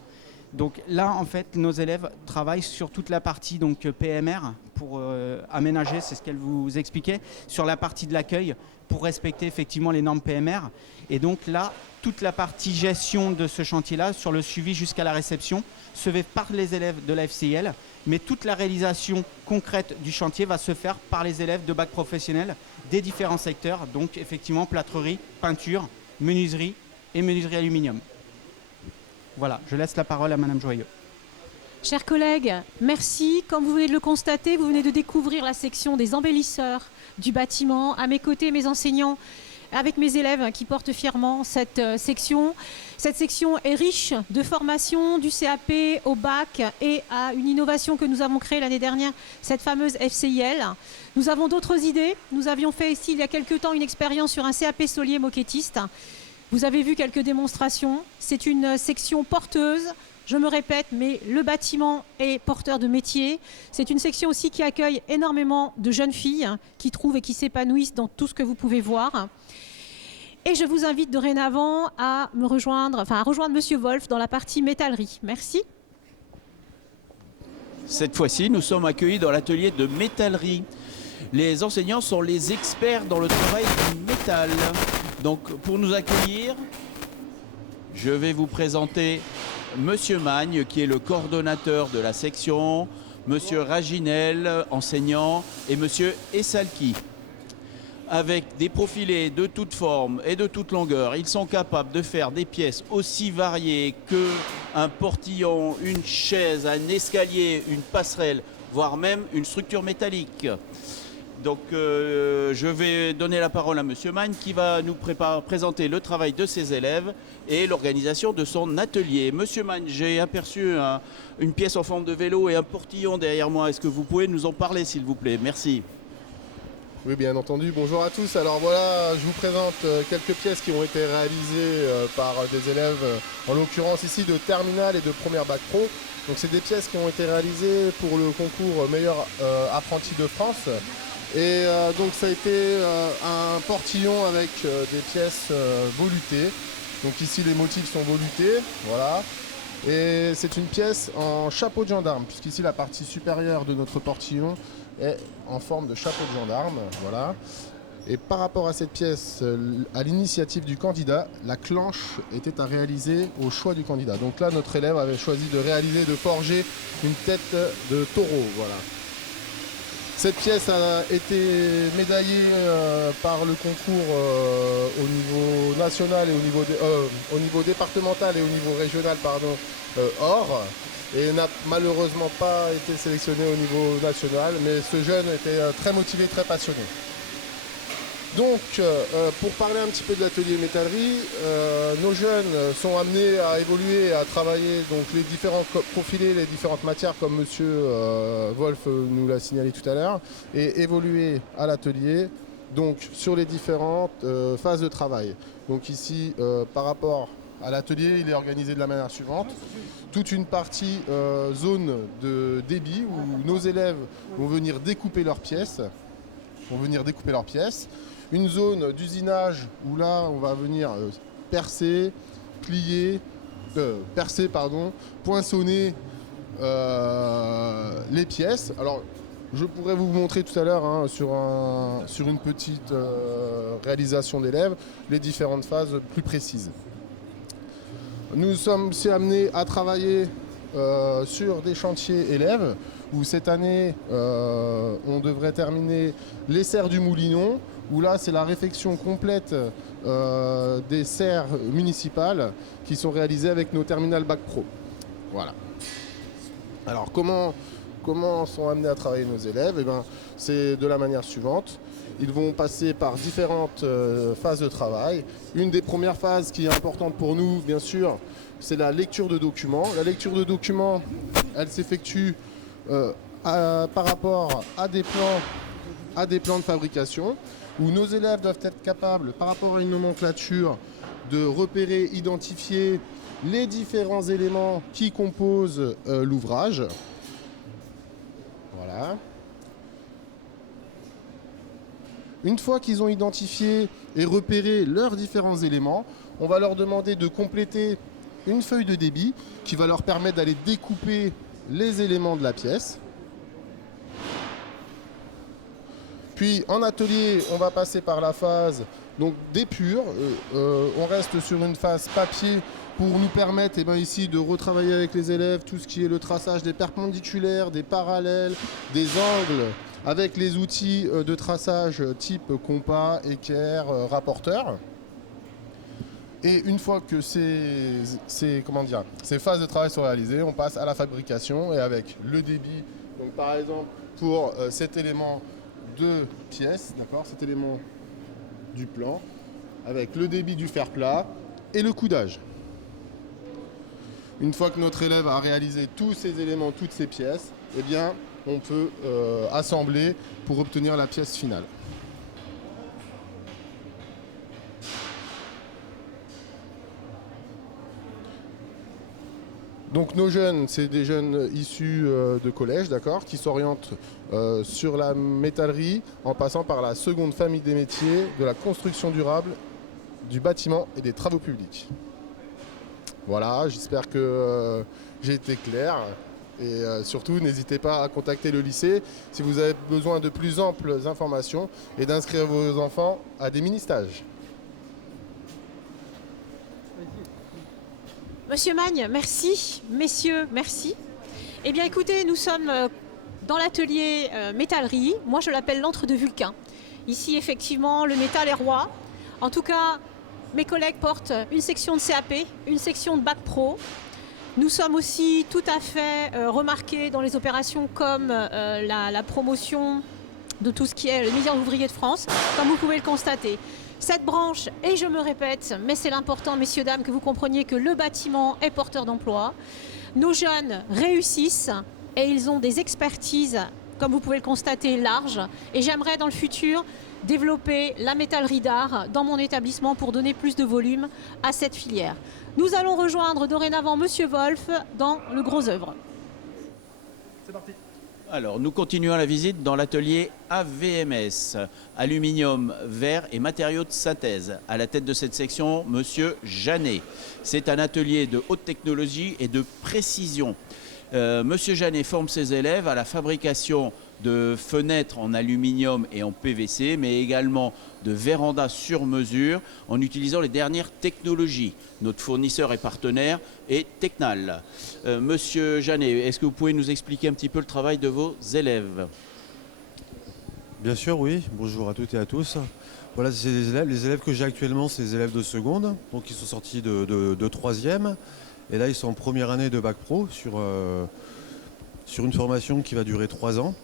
Donc là, en fait, nos élèves travaillent sur toute la partie donc, PMR pour aménager, c'est ce qu'elle vous expliquait, sur la partie de l'accueil pour respecter effectivement les normes PMR. Et donc là, toute la partie gestion de ce chantier-là, sur le suivi jusqu'à la réception, se fait par les élèves de la FCIL, mais toute la réalisation concrète du chantier va se faire par les élèves de bac professionnel des différents secteurs, donc effectivement plâtrerie, peinture, menuiserie et menuiserie aluminium. Voilà, je laisse la parole à Madame Joyeux. Chers collègues, merci. Comme vous venez de le constater, vous venez de découvrir la section des embellisseurs du bâtiment. À mes côtés, mes enseignants, avec mes élèves qui portent fièrement cette section. Cette section est riche de formations du CAP au bac et à une innovation que nous avons créée l'année dernière, cette fameuse FCIL. Nous avons d'autres idées. Nous avions fait ici, il y a quelques temps, une expérience sur un CAP solier moquettiste. Vous avez vu quelques démonstrations. C'est une section porteuse. Je me répète, mais le bâtiment est porteur de métier. C'est une section aussi qui accueille énormément de jeunes filles qui trouvent et qui s'épanouissent dans tout ce que vous pouvez voir. Et je vous invite dorénavant à rejoindre Monsieur Wolf dans la partie métallerie. Merci. Cette fois-ci, nous sommes accueillis dans l'atelier de métallerie. Les enseignants sont les experts dans le travail du métal. Donc, pour nous accueillir, je vais vous présenter Monsieur Magne, qui est le coordonnateur de la section, Monsieur Raginel, enseignant, et Monsieur Essalki. Avec des profilés de toute forme et de toute longueur, ils sont capables de faire des pièces aussi variées qu'un portillon, une chaise, un escalier, une passerelle, voire même une structure métallique. Donc je vais donner la parole à Monsieur Magne qui va nous présenter le travail de ses élèves et l'organisation de son atelier. Monsieur Magne, j'ai aperçu une pièce en forme de vélo et un portillon derrière moi. Est-ce que vous pouvez nous en parler s'il vous plaît? Merci. Oui, bien entendu. Bonjour à tous. Alors voilà, je vous présente quelques pièces qui ont été réalisées par des élèves, en l'occurrence ici de terminale et de première bac pro. Donc c'est des pièces qui ont été réalisées pour le concours meilleur apprenti de France. Et donc ça a été un portillon avec des pièces volutées. Donc ici les motifs sont volutés, voilà. Et c'est une pièce en chapeau de gendarme, puisqu'ici la partie supérieure de notre portillon est en forme de chapeau de gendarme. Voilà. Et par rapport à cette pièce, à l'initiative du candidat, la clenche était à réaliser au choix du candidat. Donc là, notre élève avait choisi de réaliser, de forger une tête de taureau. Voilà. Cette pièce a été médaillée par le concours au niveau national et au niveau départemental et au niveau régional, or, et n'a malheureusement pas été sélectionné au niveau national, mais ce jeune était très motivé, très passionné. Donc, pour parler un petit peu de l'atelier métallerie, nos jeunes sont amenés à évoluer et à travailler donc, les différents profilés, les différentes matières, comme monsieur Wolf nous l'a signalé tout à l'heure, et évoluer à l'atelier donc, sur les différentes phases de travail. Donc ici, par rapport à l'atelier, il est organisé de la manière suivante. Toute une partie zone de débit où nos élèves vont venir découper leurs pièces. Une zone d'usinage où là on va venir percer, poinçonner les pièces. Alors je pourrais vous montrer tout à l'heure sur une petite réalisation d'élèves les différentes phases plus précises. Nous sommes aussi amenés à travailler sur des chantiers élèves où cette année on devrait terminer les serres du Moulinon, où là c'est la réfection complète des serres municipales qui sont réalisées avec nos terminales Bac Pro. Voilà. Alors comment sont amenés à travailler nos élèves? Eh bien, c'est de la manière suivante. Ils vont passer par différentes phases de travail. Une des premières phases qui est importante pour nous, bien sûr, c'est la lecture de documents. La lecture de documents, elle s'effectue par rapport à des plans de fabrication, où nos élèves doivent être capables, par rapport à une nomenclature, de repérer, identifier les différents éléments qui composent l'ouvrage. Voilà. Une fois qu'ils ont identifié et repéré leurs différents éléments, on va leur demander de compléter une feuille de débit qui va leur permettre d'aller découper les éléments de la pièce. Puis en atelier, on va passer par la phase d'épure. On reste sur une phase papier pour nous permettre ici de retravailler avec les élèves tout ce qui est le traçage des perpendiculaires, des parallèles, des angles, avec les outils de traçage type compas, équerre, rapporteur. Et une fois que ces phases de travail sont réalisées, on passe à la fabrication et avec le débit. Donc par exemple, pour cet élément de pièce, d'accord, cet élément du plan, avec le débit du fer plat et le coudage. Une fois que notre élève a réalisé tous ces éléments, toutes ces pièces, eh bien, on peut assembler pour obtenir la pièce finale. Donc nos jeunes, c'est des jeunes issus de collège, d'accord, qui s'orientent sur la métallerie en passant par la seconde famille des métiers de la construction durable, du bâtiment et des travaux publics. Voilà, j'espère que j'ai été clair. Et surtout, n'hésitez pas à contacter le lycée si vous avez besoin de plus amples informations et d'inscrire vos enfants à des mini-stages. Monsieur Magne, merci. Messieurs, merci. Eh bien, écoutez, nous sommes dans l'atelier métallerie. Moi, je l'appelle l'antre de Vulcain. Ici, effectivement, le métal est roi. En tout cas, mes collègues portent une section de CAP, une section de Bac Pro. Nous sommes aussi tout à fait remarqués dans les opérations comme la promotion de tout ce qui est les meilleurs ouvriers de France, comme vous pouvez le constater. Cette branche, et je me répète, mais c'est l'important, messieurs, dames, que vous compreniez que le bâtiment est porteur d'emploi. Nos jeunes réussissent et ils ont des expertises, comme vous pouvez le constater, larges. Et j'aimerais dans le futur développer la métallerie d'art dans mon établissement pour donner plus de volume à cette filière. Nous allons rejoindre dorénavant Monsieur Wolf dans le gros œuvre. C'est parti. Alors, nous continuons la visite dans l'atelier AVMS, aluminium, verre et matériaux de synthèse. À la tête de cette section, Monsieur Janet. C'est un atelier de haute technologie et de précision. Monsieur Jeannet forme ses élèves à la fabrication de fenêtres en aluminium et en PVC, mais également de vérandas sur mesure en utilisant les dernières technologies. Notre fournisseur et partenaire est Tecnal. Monsieur Jeannet, est-ce que vous pouvez nous expliquer un petit peu le travail de vos élèves? Bien sûr, oui. Bonjour à toutes et à tous. Voilà, c'est les élèves que j'ai actuellement, c'est les élèves de seconde, donc ils sont sortis de troisième. Et là, ils sont en première année de bac pro sur une formation qui va durer 3 ans.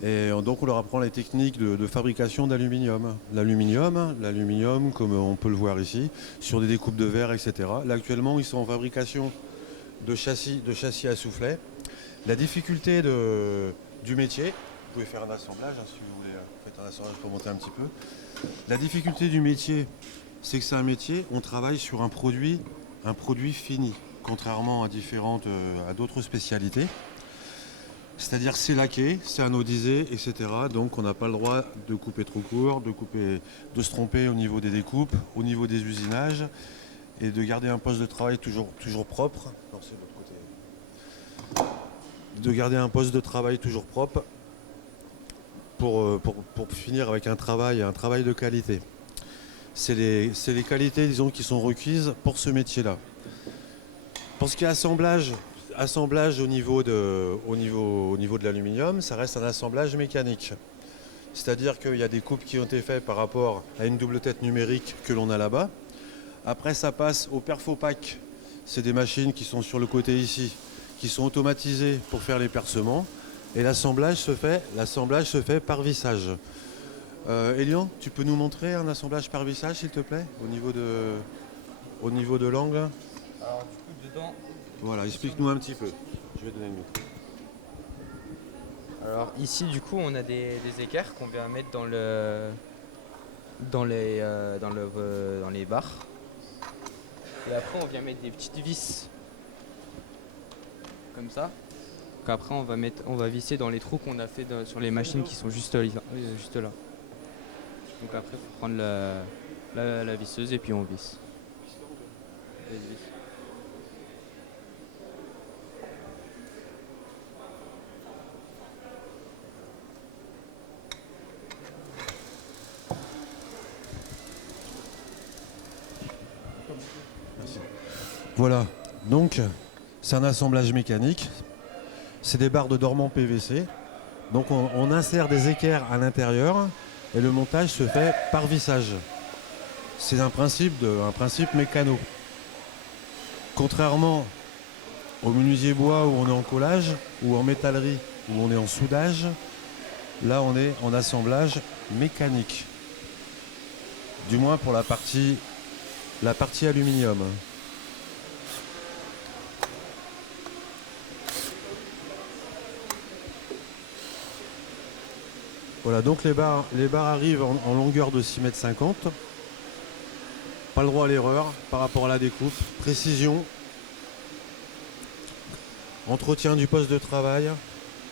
Et donc on leur apprend les techniques de fabrication d'aluminium. L'aluminium, comme on peut le voir ici, sur des découpes de verre, etc. Là actuellement ils sont en fabrication de châssis à soufflet. La difficulté du métier, vous pouvez faire un assemblage hein, si vous voulez, faites un assemblage pour monter un petit peu. La difficulté du métier, c'est que c'est un métier, on travaille sur un produit fini, contrairement à d'autres spécialités. C'est-à-dire c'est laqué, c'est anodisé, etc. Donc on n'a pas le droit de couper trop court, de se tromper au niveau des découpes, au niveau des usinages, et de garder un poste de travail toujours propre. Non, c'est de l'autre côté. De garder un poste de travail toujours propre pour finir avec un travail de qualité. C'est les qualités, disons, qui sont requises pour ce métier-là. Pour ce qui est assemblage au niveau de l'aluminium, ça reste un assemblage mécanique. C'est-à-dire qu'il y a des coupes qui ont été faites par rapport à une double tête numérique que l'on a là-bas. Après, ça passe au perfopack. C'est des machines qui sont sur le côté ici, qui sont automatisées pour faire les percements. Et l'assemblage se fait par vissage. Elian, tu peux nous montrer un assemblage par vissage, s'il te plaît, au niveau de l'angle? Alors du coup, dedans... Voilà, explique-nous un petit peu. Je vais donner le micro. Alors ici, du coup, on a des équerres qu'on vient mettre dans les barres. Et après, on vient mettre des petites vis comme ça. Qu'après, on va visser dans les trous qu'on a fait sur les machines qui sont juste là. Donc après, il faut prendre la visseuse et puis on visse. Voilà, donc c'est un assemblage mécanique. C'est des barres de dormant PVC. Donc on insère des équerres à l'intérieur et le montage se fait par vissage. C'est un principe mécano. Contrairement au menuisier bois où on est en collage ou en métallerie où on est en soudage, là on est en assemblage mécanique. Du moins pour la partie aluminium. Voilà, donc les barres arrivent en longueur de 6,50 m. Pas le droit à l'erreur par rapport à la découpe. Précision. Entretien du poste de travail.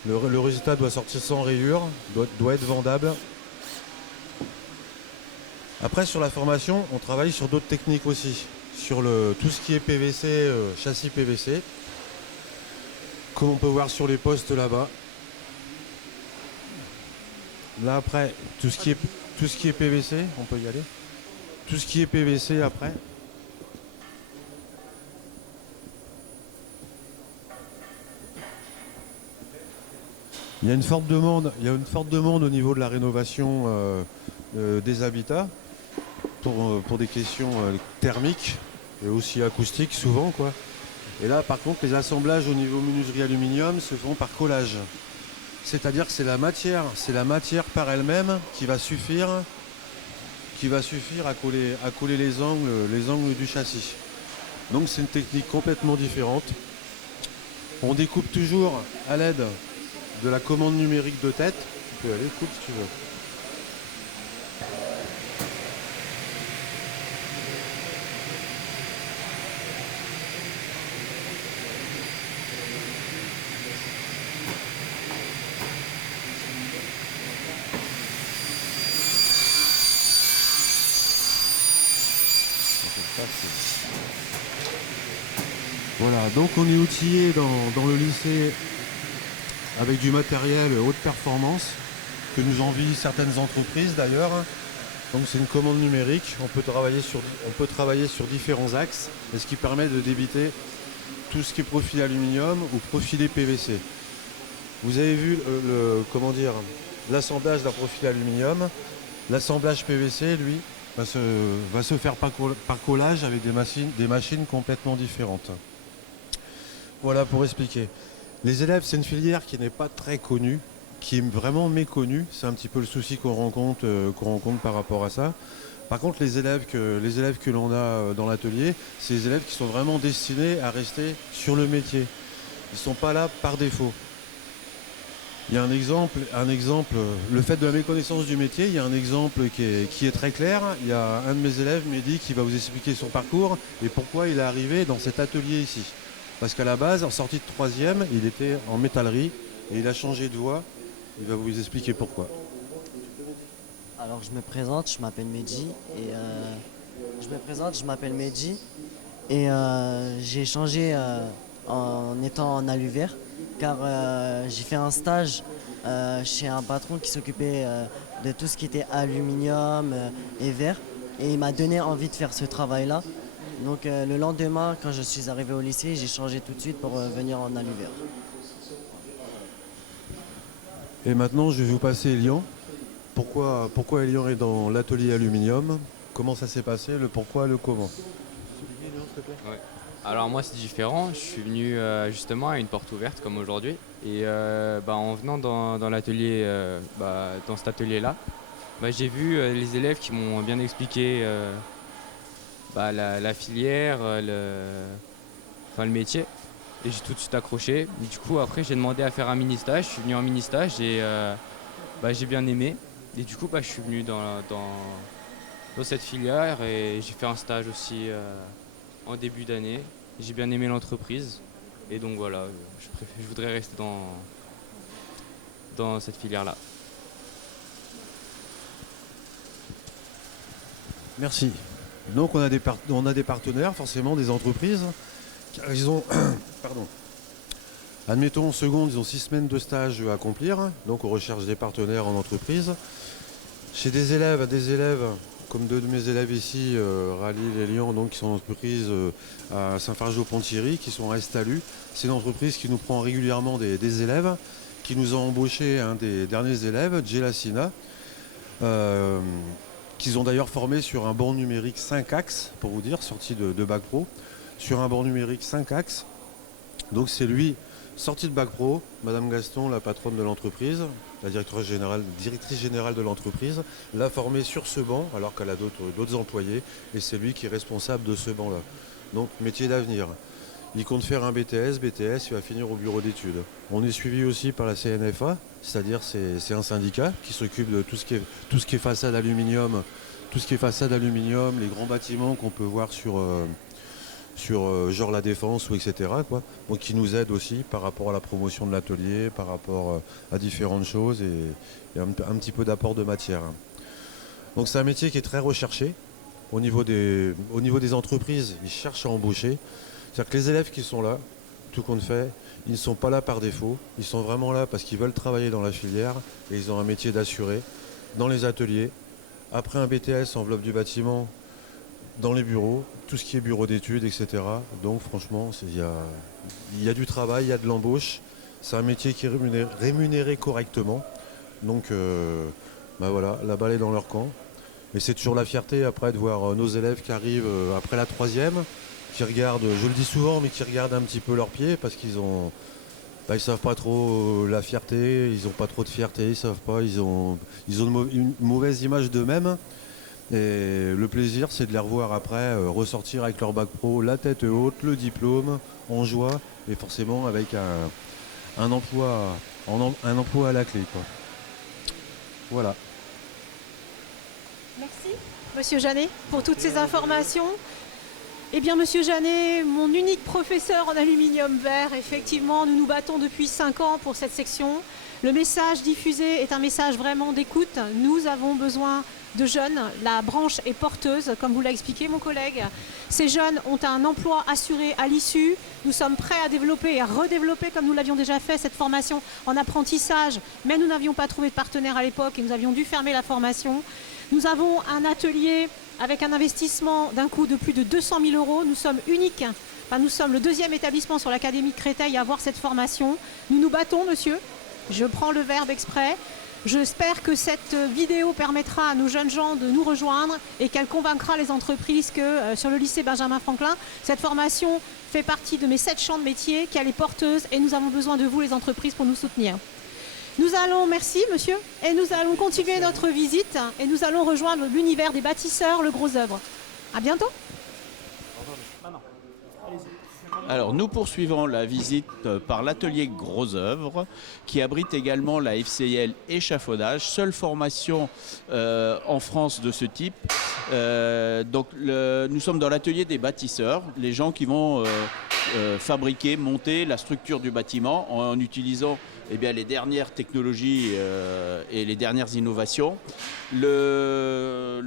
Le résultat doit sortir sans rayure, doit être vendable. Après, sur la formation, on travaille sur d'autres techniques aussi. Sur tout ce qui est PVC, châssis PVC. Comme on peut voir sur les postes là-bas. Là après, tout ce qui est PVC, on peut y aller. Tout ce qui est PVC après. Il y a une forte demande au niveau de la rénovation des habitats pour des questions thermiques et aussi acoustiques souvent quoi. Et là par contre les assemblages au niveau menuiserie aluminium se font par collage. C'est-à-dire que c'est la matière par elle-même qui va suffire à coller les angles du châssis. Donc c'est une technique complètement différente. On découpe toujours à l'aide de la commande numérique de tête. Tu peux aller, coupe si tu veux. Voilà, donc on est outillé dans le lycée avec du matériel haute performance que nous envient certaines entreprises d'ailleurs. Donc c'est une commande numérique, on peut travailler sur différents axes, et ce qui permet de débiter tout ce qui est profil aluminium ou profilé PVC. Vous avez vu l'assemblage d'un profil aluminium. L'assemblage PVC, lui, va se faire par collage avec des machines complètement différentes. Voilà pour expliquer. Les élèves, c'est une filière qui n'est pas très connue, qui est vraiment méconnue. C'est un petit peu le souci qu'on rencontre par rapport à ça. Par contre, les élèves que l'on a dans l'atelier, c'est des élèves qui sont vraiment destinés à rester sur le métier. Ils ne sont pas là par défaut. Il y a un exemple, le fait de la méconnaissance du métier, il y a un exemple qui est très clair. Il y a un de mes élèves, Mehdi, qui va vous expliquer son parcours et pourquoi il est arrivé dans cet atelier ici. Parce qu'à la base, en sortie de 3e, il était en métallerie et il a changé de voie. Il va vous expliquer pourquoi. Alors je me présente, je m'appelle Mehdi et j'ai changé en étant en Aluvert car j'ai fait un stage chez un patron qui s'occupait de tout ce qui était aluminium et verre et il m'a donné envie de faire ce travail-là. Donc le lendemain, quand je suis arrivé au lycée, j'ai changé tout de suite pour venir en Aluvert. Et maintenant, je vais vous passer Elian. Pourquoi Elian est dans l'atelier aluminium? Comment ça s'est passé? Le pourquoi, le comment? Ouais. Alors moi c'est différent, je suis venu justement à une porte ouverte comme aujourd'hui et en venant dans l'atelier, dans cet atelier-là, j'ai vu les élèves qui m'ont bien expliqué la filière, le métier et j'ai tout de suite accroché. Et du coup après j'ai demandé à faire un mini-stage, je suis venu en mini-stage et j'ai bien aimé. Et du coup, je suis venu dans cette filière et j'ai fait un stage aussi en début d'année. J'ai bien aimé l'entreprise et donc voilà, je voudrais rester dans cette filière-là. Merci. Donc on a des partenaires, forcément des entreprises. Car ils ont, admettons en seconde, ils ont 6 semaines de stage à accomplir. Donc on recherche des partenaires en entreprise. Chez des élèves, comme deux de mes élèves ici, Ralil et Lyon, donc, qui sont en entreprise à Saint-Fargeau-Pont-Thierry, qui sont à Estalu. C'est une entreprise qui nous prend régulièrement des élèves, qui nous a embauché un des derniers élèves, Gelassina, qu'ils ont d'ailleurs formé sur un banc numérique 5 axes, pour vous dire, sorti de Bac Pro, sur un banc numérique 5 axes. Donc c'est lui, sorti de Bac Pro, Madame Gaston, la patronne de l'entreprise, la directrice générale de l'entreprise, l'a formé sur ce banc, alors qu'elle a d'autres employés, et c'est lui qui est responsable de ce banc-là. Donc métier d'avenir. Il compte faire un BTS, il va finir au bureau d'études. On est suivi aussi par la CNFA, c'est-à-dire c'est un syndicat qui s'occupe de tout ce qui est façade aluminium, les grands bâtiments qu'on peut voir sur genre la Défense ou etc. quoi. Donc qui nous aide aussi par rapport à la promotion de l'atelier, par rapport à différentes choses et un petit peu d'apport de matière. Donc c'est un métier qui est très recherché. Au niveau des entreprises, ils cherchent à embaucher. C'est-à-dire que les élèves qui sont là, tout compte fait, ils ne sont pas là par défaut. Ils sont vraiment là parce qu'ils veulent travailler dans la filière et ils ont un métier d'assuré dans les ateliers. Après un BTS, enveloppe du bâtiment, dans les bureaux, tout ce qui est bureau d'études, etc. Donc franchement, il y a du travail, il y a de l'embauche. C'est un métier qui est rémunéré correctement. Donc voilà, la balle est dans leur camp. Et c'est toujours la fierté après de voir nos élèves qui arrivent après la 3e, qui regardent, je le dis souvent, mais qui regardent un petit peu leurs pieds parce qu'ils ont... ils savent pas trop la fierté, ils n'ont pas trop de fierté, ils savent pas, ils ont une mauvaise image d'eux-mêmes. Et le plaisir, c'est de les revoir après ressortir avec leur bac pro, la tête haute, le diplôme, en joie, et forcément avec un emploi à la clé, quoi. Voilà. Merci, Monsieur Janet, pour toutes ces informations. Eh bien, Monsieur Janet, mon unique professeur en aluminium vert, effectivement, nous nous battons depuis 5 ans pour cette section. Le message diffusé est un message vraiment d'écoute. Nous avons besoin de jeunes. La branche est porteuse, comme vous l'a expliqué mon collègue. Ces jeunes ont un emploi assuré à l'issue. Nous sommes prêts à développer et à redévelopper, comme nous l'avions déjà fait, cette formation en apprentissage. Mais nous n'avions pas trouvé de partenaire à l'époque et nous avions dû fermer la formation. Nous avons un atelier avec un investissement d'un coût de plus de 200 000 €. Nous sommes uniques. Enfin, nous sommes le deuxième établissement sur l'Académie de Créteil à avoir cette formation. Nous nous battons, monsieur. Je prends le verbe exprès. J'espère que cette vidéo permettra à nos jeunes gens de nous rejoindre et qu'elle convaincra les entreprises que sur le lycée Benjamin Franklin, cette formation fait partie de mes 7 champs de métier, qu'elle est porteuse et nous avons besoin de vous, les entreprises, pour nous soutenir. Nous allons, merci monsieur, et nous allons continuer notre visite et nous allons rejoindre l'univers des bâtisseurs, le gros œuvre. À bientôt. Alors nous poursuivons la visite par l'atelier Gros Œuvres qui abrite également la FCIL échafaudage, seule formation en France de ce type. Nous sommes dans l'atelier des bâtisseurs, les gens qui vont fabriquer, monter la structure du bâtiment en utilisant les dernières technologies et les dernières innovations. La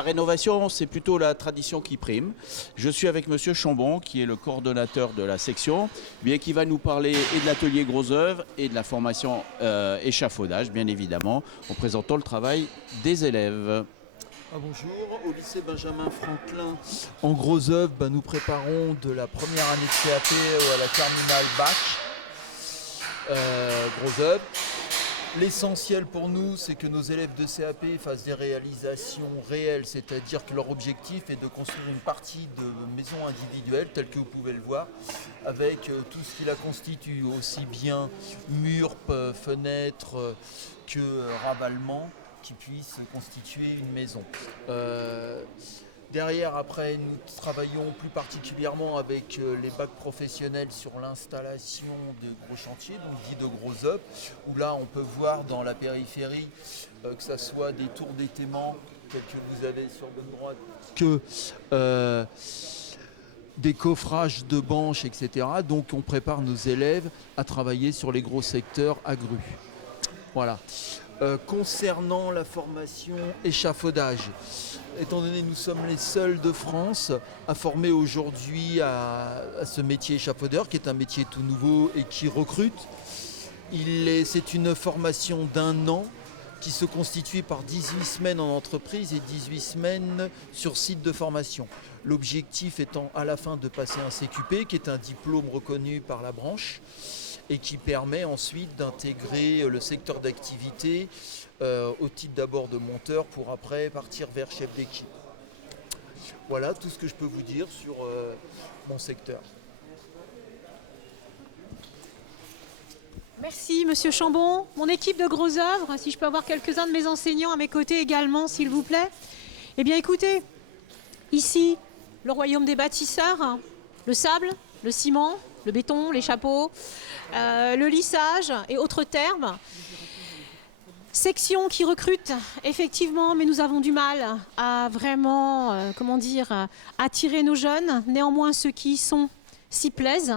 rénovation, c'est plutôt la tradition qui prime. Je suis avec Monsieur Chambon, qui est le coordonnateur de la section, qui va nous parler et de l'atelier Gros Œuvres et de la formation échafaudage, bien évidemment, en présentant le travail des élèves. Bonjour, au lycée Benjamin Franklin, en Gros Œuvres, nous préparons de la première année de CAP à la terminale bac. Gros Œuvres. L'essentiel pour nous, c'est que nos élèves de CAP fassent des réalisations réelles, c'est-à-dire que leur objectif est de construire une partie de maison individuelle, telle que vous pouvez le voir, avec tout ce qui la constitue, aussi bien murs, fenêtres que ravalements, qui puissent constituer une maison. Derrière, après, nous travaillons plus particulièrement avec les bacs professionnels sur l'installation de gros chantiers, donc dit de gros œuvres, où là, on peut voir dans la périphérie que ce soit des tours d'étaiement, tels que vous avez sur votre droite, que des coffrages de banches, etc. Donc, on prépare nos élèves à travailler sur les gros secteurs agrus. Voilà. Concernant la formation échafaudage, étant donné que nous sommes les seuls de France à former aujourd'hui à ce métier échafaudeur, qui est un métier tout nouveau et qui recrute, c'est une formation d'1 an qui se constitue par 18 semaines en entreprise et 18 semaines sur site de formation. L'objectif étant à la fin de passer un CQP, qui est un diplôme reconnu par la branche, et qui permet ensuite d'intégrer le secteur d'activité au titre d'abord de monteur pour après partir vers chef d'équipe. Voilà tout ce que je peux vous dire sur mon secteur. Merci Monsieur Chambon. Mon équipe de Gros Œuvres, si je peux avoir quelques-uns de mes enseignants à mes côtés également, s'il vous plaît. Eh bien écoutez, ici, le royaume des bâtisseurs, le sable, le ciment, le béton, les chapeaux, le lissage et autres termes. Section qui recrute, effectivement, mais nous avons du mal à vraiment, attirer nos jeunes. Néanmoins, ceux qui y sont s'y plaisent.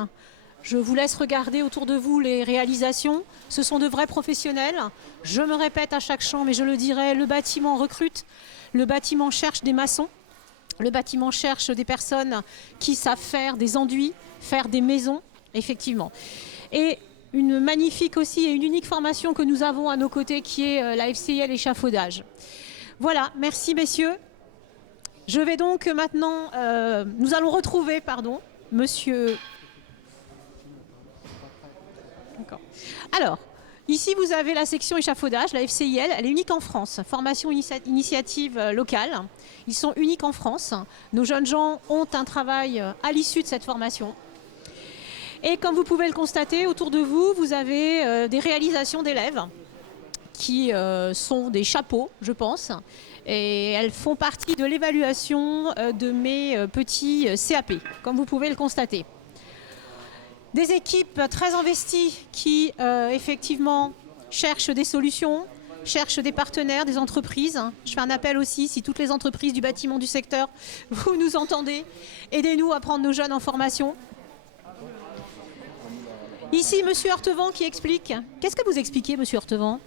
Je vous laisse regarder autour de vous les réalisations. Ce sont de vrais professionnels. Je me répète à chaque champ, mais je le dirai, le bâtiment recrute. Le bâtiment cherche des maçons. Le bâtiment cherche des personnes qui savent faire des enduits, faire des maisons, effectivement. Et une magnifique aussi et une unique formation que nous avons à nos côtés qui est la FCIL échafaudage. Voilà, merci messieurs. Je vais donc maintenant, nous allons retrouver, monsieur... D'accord. Alors, ici vous avez la section échafaudage, la FCIL, elle est unique en France. Formation initiative locale, ils sont uniques en France. Nos jeunes gens ont un travail à l'issue de cette formation. Et comme vous pouvez le constater, autour de vous, vous avez des réalisations d'élèves qui sont des chapeaux, je pense. Et elles font partie de l'évaluation de mes petits CAP, comme vous pouvez le constater. Des équipes très investies qui, effectivement, cherchent des solutions, cherchent des partenaires, des entreprises. Je fais un appel aussi, si toutes les entreprises du bâtiment du secteur, vous nous entendez, aidez-nous à prendre nos jeunes en formation. Ici, Monsieur Hortevent qui explique. Qu'est-ce que vous expliquez, Monsieur Hortevent ?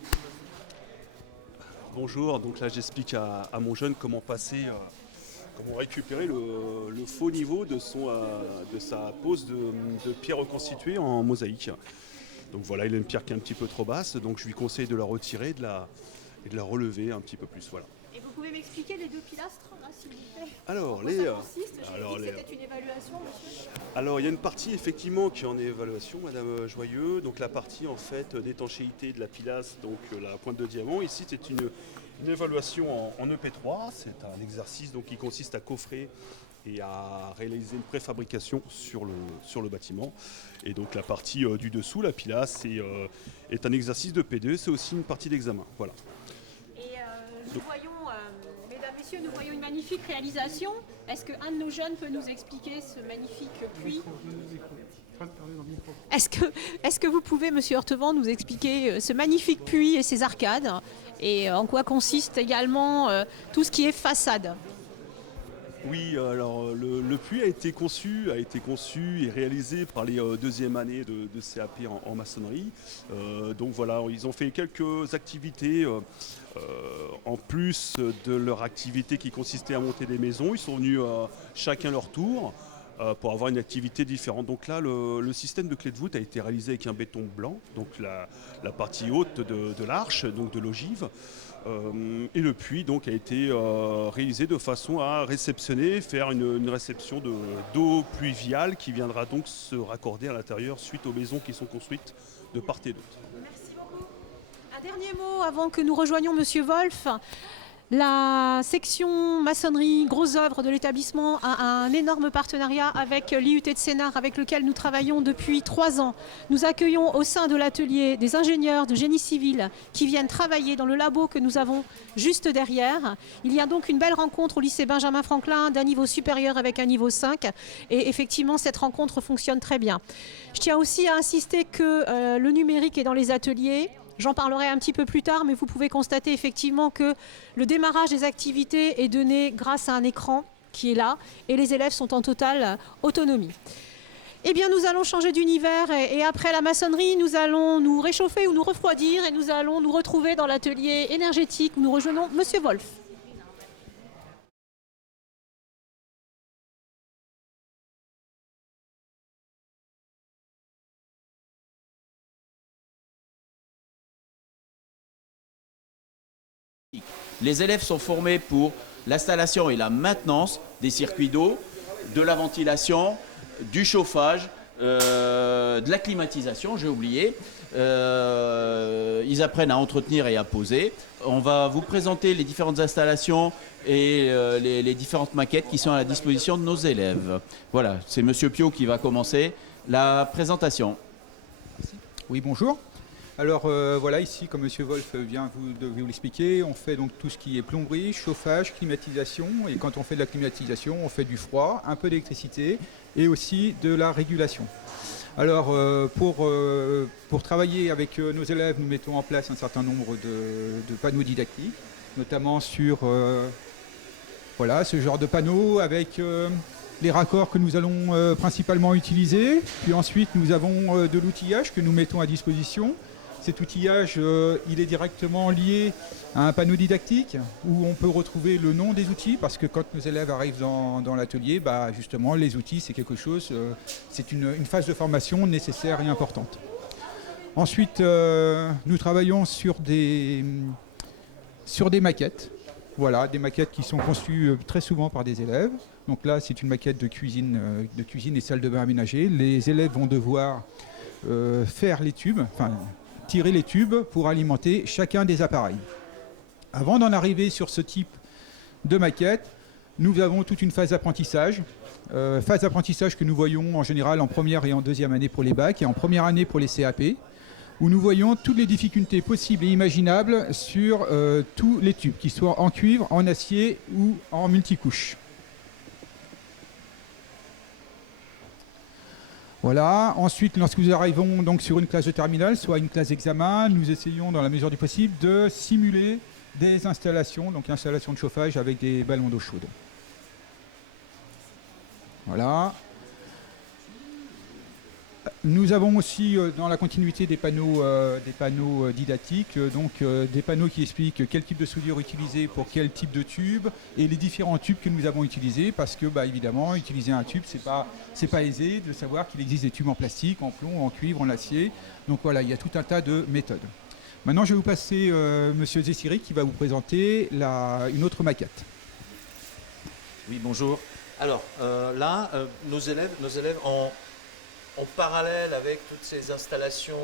Bonjour, donc là j'explique à mon jeune comment passer, comment récupérer le faux niveau de sa pose de pierre reconstituée en mosaïque. Donc voilà, il a une pierre qui est un petit peu trop basse, donc je lui conseille de la retirer et de la relever un petit peu plus. Voilà. Et vous pouvez m'expliquer les 2 pilastres, là, s'il vous plaît? Alors, en quoi ça consiste? C'était une évaluation, monsieur? Alors, il y a une partie effectivement qui est en évaluation, Madame Joyeux. Donc la partie en fait d'étanchéité de la pilastre, donc la pointe de diamant. Ici, c'est une évaluation en EP3. C'est un exercice donc qui consiste à coffrer et à réaliser une préfabrication sur le bâtiment. Et donc la partie du dessous, la pilastre, est un exercice de P2, c'est aussi une partie d'examen. Voilà. Et nous voyons, mesdames, messieurs, nous voyons une magnifique réalisation. Est-ce qu'un de nos jeunes peut nous expliquer ce magnifique puits? Est-ce que vous pouvez, monsieur Hortevent, nous expliquer ce magnifique puits et ses arcades, et en quoi consiste également tout ce qui est façade? Oui, alors le puits a été conçu et réalisé par les deuxièmes années de CAP en maçonnerie. Donc voilà, ils ont fait quelques activités en plus de leur activité qui consistait à monter des maisons. Ils sont venus chacun leur tour pour avoir une activité différente. Donc là, le système de clé de voûte a été réalisé avec un béton blanc, donc la partie haute de l'arche, donc de l'ogive. Et le puits donc, a été réalisé de façon à réceptionner, faire une réception d'eau pluviale qui viendra donc se raccorder à l'intérieur suite aux maisons qui sont construites de part et d'autre. Merci beaucoup. Un dernier mot avant que nous rejoignions monsieur Wolf. La section maçonnerie, gros œuvre de l'établissement, a un énorme partenariat avec l'IUT de Sénart, avec lequel nous travaillons depuis 3 ans. Nous accueillons au sein de l'atelier des ingénieurs de génie civil qui viennent travailler dans le labo que nous avons juste derrière. Il y a donc une belle rencontre au lycée Benjamin Franklin d'un niveau supérieur avec un niveau 5. Et effectivement, cette rencontre fonctionne très bien. Je tiens aussi à insister que le numérique est dans les ateliers. J'en parlerai un petit peu plus tard, mais vous pouvez constater effectivement que le démarrage des activités est donné grâce à un écran qui est là et les élèves sont en totale autonomie. Eh bien, nous allons changer d'univers et après la maçonnerie, nous allons nous réchauffer ou nous refroidir et nous allons nous retrouver dans l'atelier énergétique où nous rejoignons monsieur Wolf. Les élèves sont formés pour l'installation et la maintenance des circuits d'eau, de la ventilation, du chauffage, de la climatisation, j'ai oublié. Ils apprennent à entretenir et à poser. On va vous présenter les différentes installations et les différentes maquettes qui sont à la disposition de nos élèves. Voilà, c'est monsieur Pio qui va commencer la présentation. Oui, bonjour. Alors voilà, ici, comme monsieur Wolf vient de vous l'expliquer, on fait donc tout ce qui est plomberie, chauffage, climatisation. Et quand on fait de la climatisation, on fait du froid, un peu d'électricité et aussi de la régulation. Alors pour travailler avec nos élèves, nous mettons en place un certain nombre de panneaux didactiques, notamment sur voilà, ce genre de panneaux avec les raccords que nous allons principalement utiliser. Puis ensuite, nous avons de l'outillage que nous mettons à disposition. Cet outillage, il est directement lié à un panneau didactique où on peut retrouver le nom des outils parce que quand nos élèves arrivent dans l'atelier, bah, justement, les outils, c'est quelque chose, c'est une phase de formation nécessaire et importante. Ensuite, nous travaillons sur des maquettes. Voilà, des maquettes qui sont conçues très souvent par des élèves. Donc là, c'est une maquette de cuisine et salle de bain aménagée. Les élèves vont devoir faire les tubes, enfin tirer les tubes pour alimenter chacun des appareils. Avant d'en arriver sur ce type de maquette, nous avons toute une phase d'apprentissage. Phase d'apprentissage que nous voyons en général en première et en deuxième année pour les bacs et en première année pour les CAP, où nous voyons toutes les difficultés possibles et imaginables sur tous les tubes, qu'ils soient en cuivre, en acier ou en multicouche. Voilà. Ensuite, lorsque nous arrivons donc sur une classe de terminale, soit une classe d'examen, nous essayons dans la mesure du possible de simuler des installations, donc installation de chauffage avec des ballons d'eau chaude. Voilà. Nous avons aussi dans la continuité des panneaux didactiques, des panneaux qui expliquent quel type de soudure utiliser pour quel type de tube et les différents tubes que nous avons utilisés parce que évidemment utiliser un tube c'est pas aisé de savoir qu'il existe des tubes en plastique, en plomb, en cuivre, en acier. Donc voilà, il y a tout un tas de méthodes. Maintenant je vais vous passer Monsieur Zessiri qui va vous présenter une autre maquette. Oui, bonjour. Alors là, nos élèves en parallèle avec toutes ces installations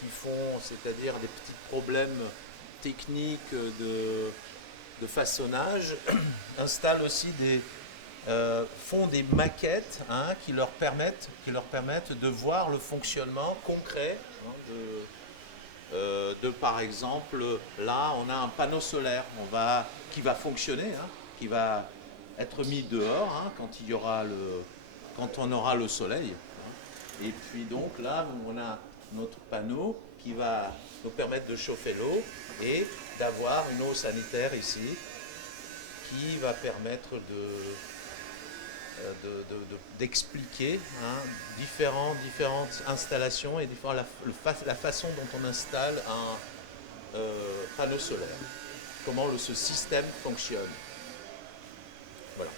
qu'ils font, c'est-à-dire des petits problèmes techniques de façonnage, installent aussi font des maquettes qui leur permettent de voir le fonctionnement concret de par exemple, là on a un panneau solaire qui va fonctionner, qui va être mis dehors quand on aura le soleil. Et puis donc là, on a notre panneau qui va nous permettre de chauffer l'eau et d'avoir une eau sanitaire ici qui va permettre d'expliquer différentes installations et la façon dont on installe un panneau solaire, comment ce système fonctionne. Voilà.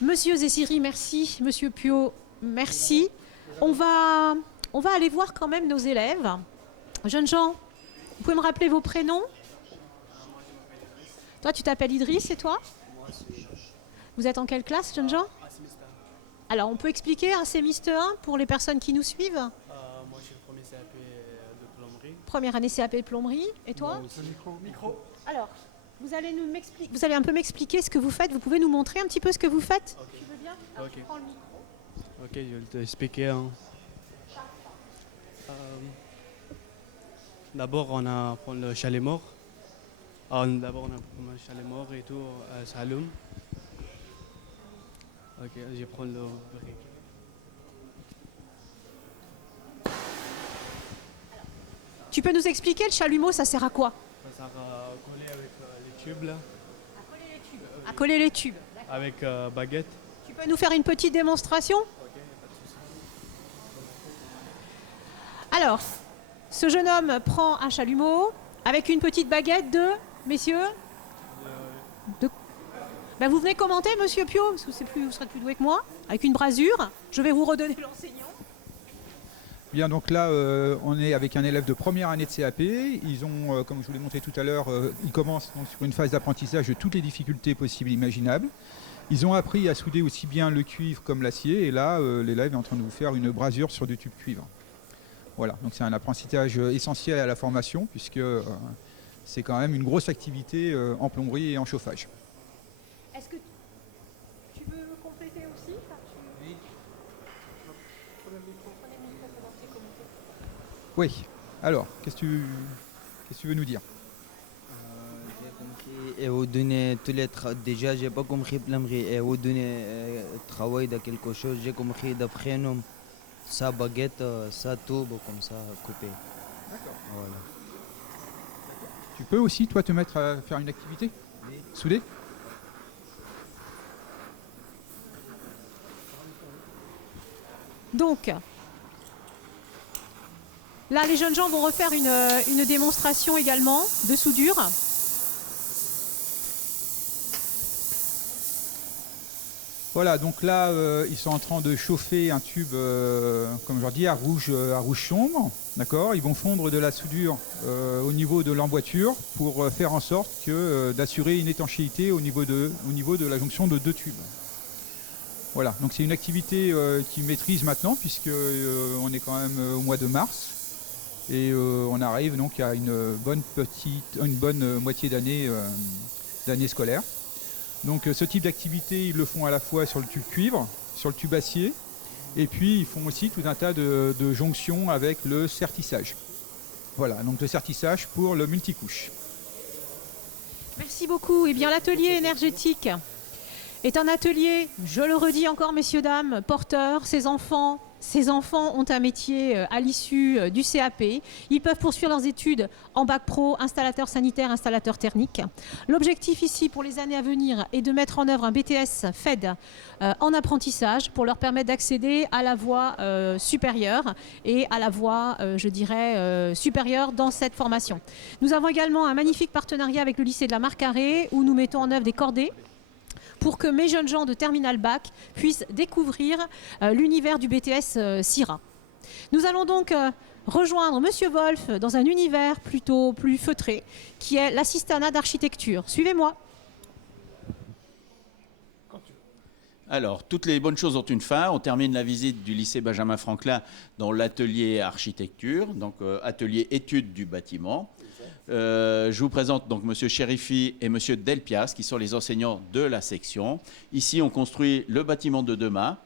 Monsieur Zessiri, merci. Monsieur Puot, merci. On va aller voir quand même nos élèves. Jeunes gens, vous pouvez me rappeler vos prénoms? Toi, tu t'appelles Idriss et toi? Vous êtes en quelle classe, jeunes gens? Alors, on peut expliquer un CMIST 1 pour les personnes qui nous suivent? Moi, je suis le premier CAP de plomberie. Première année CAP de plomberie. Et toi? Micro. Alors, vous allez un peu m'expliquer ce que vous faites. Vous pouvez nous montrer un petit peu ce que vous faites? Tu veux bien? Alors, tu prends le micro. Ok, je vais t'expliquer. D'abord, on a le chalet mort. D'abord, on a le chalet mort et tout, ça allume. Ok, je prends le briquet. Tu peux nous expliquer le chalumeau, ça sert à quoi? Ça sert à coller avec les tubes là. À coller les tubes. Avec baguette. Tu peux nous faire une petite démonstration? Alors, ce jeune homme prend un chalumeau avec une petite baguette de... Messieurs vous venez commenter, monsieur Piot, parce que vous serez plus doué que moi. Avec une brasure, je vais vous redonner l'enseignant. Bien, donc là, on est avec un élève de première année de CAP. Ils ont, comme je vous l'ai montré tout à l'heure, ils commencent donc sur une phase d'apprentissage de toutes les difficultés possibles et imaginables. Ils ont appris à souder aussi bien le cuivre comme l'acier. Et là, l'élève est en train de vous faire une brasure sur du tube cuivre. Voilà, donc c'est un apprentissage essentiel à la formation, puisque c'est quand même une grosse activité en plomberie et en chauffage. Est-ce que tu veux compléter aussi? Oui. Oui. Alors, qu'est-ce que tu veux nous dire? J'ai compris et vous donner tous les déjà j'ai pas compris plomberie et vous donner travail de quelque chose. J'ai compris de prénom, ça baguette, ça tube comme ça coupé. D'accord. Voilà. Tu peux aussi toi te mettre à faire une activité? Oui. Souder? Donc, là, les jeunes gens vont refaire une démonstration également de soudure. Voilà, donc là, ils sont en train de chauffer un tube, comme je leur dis, à rouge sombre. D'accord, ils vont fondre de la soudure au niveau de l'emboîture pour faire en sorte d'assurer une étanchéité au niveau de la jonction de deux tubes. Voilà, donc c'est une activité qu'ils maîtrisent maintenant puisque on est quand même au mois de mars et on arrive donc à une bonne moitié d'année scolaire. Donc ce type d'activité, ils le font à la fois sur le tube cuivre, sur le tube acier, et puis ils font aussi tout un tas de jonctions avec le sertissage. Voilà, donc le sertissage pour le multicouche. Merci beaucoup. Eh bien, l'atelier énergétique est un atelier, je le redis encore, messieurs, dames, porteur. Ces enfants ces enfants ont un métier à l'issue du CAP. Ils peuvent poursuivre leurs études en bac pro, installateur sanitaire, installateur thermique. L'objectif ici pour les années à venir est de mettre en œuvre un BTS FED en apprentissage pour leur permettre d'accéder à la voie supérieure et à la voie, je dirais, supérieure dans cette formation. Nous avons également un magnifique partenariat avec le lycée de la Marcaré où nous mettons en œuvre des cordées pour que mes jeunes gens de Terminal Bac puissent découvrir l'univers du BTS CIRA. Nous allons donc rejoindre Monsieur Wolf dans un univers plutôt plus feutré, qui est l'assistanat d'architecture. Suivez-moi. Alors, toutes les bonnes choses ont une fin. On termine la visite du lycée Benjamin Franklin dans l'atelier architecture, donc atelier études du bâtiment. Je vous présente donc Monsieur Chérifi et Monsieur Delpias, qui sont les enseignants de la section. Ici, on construit le bâtiment de demain,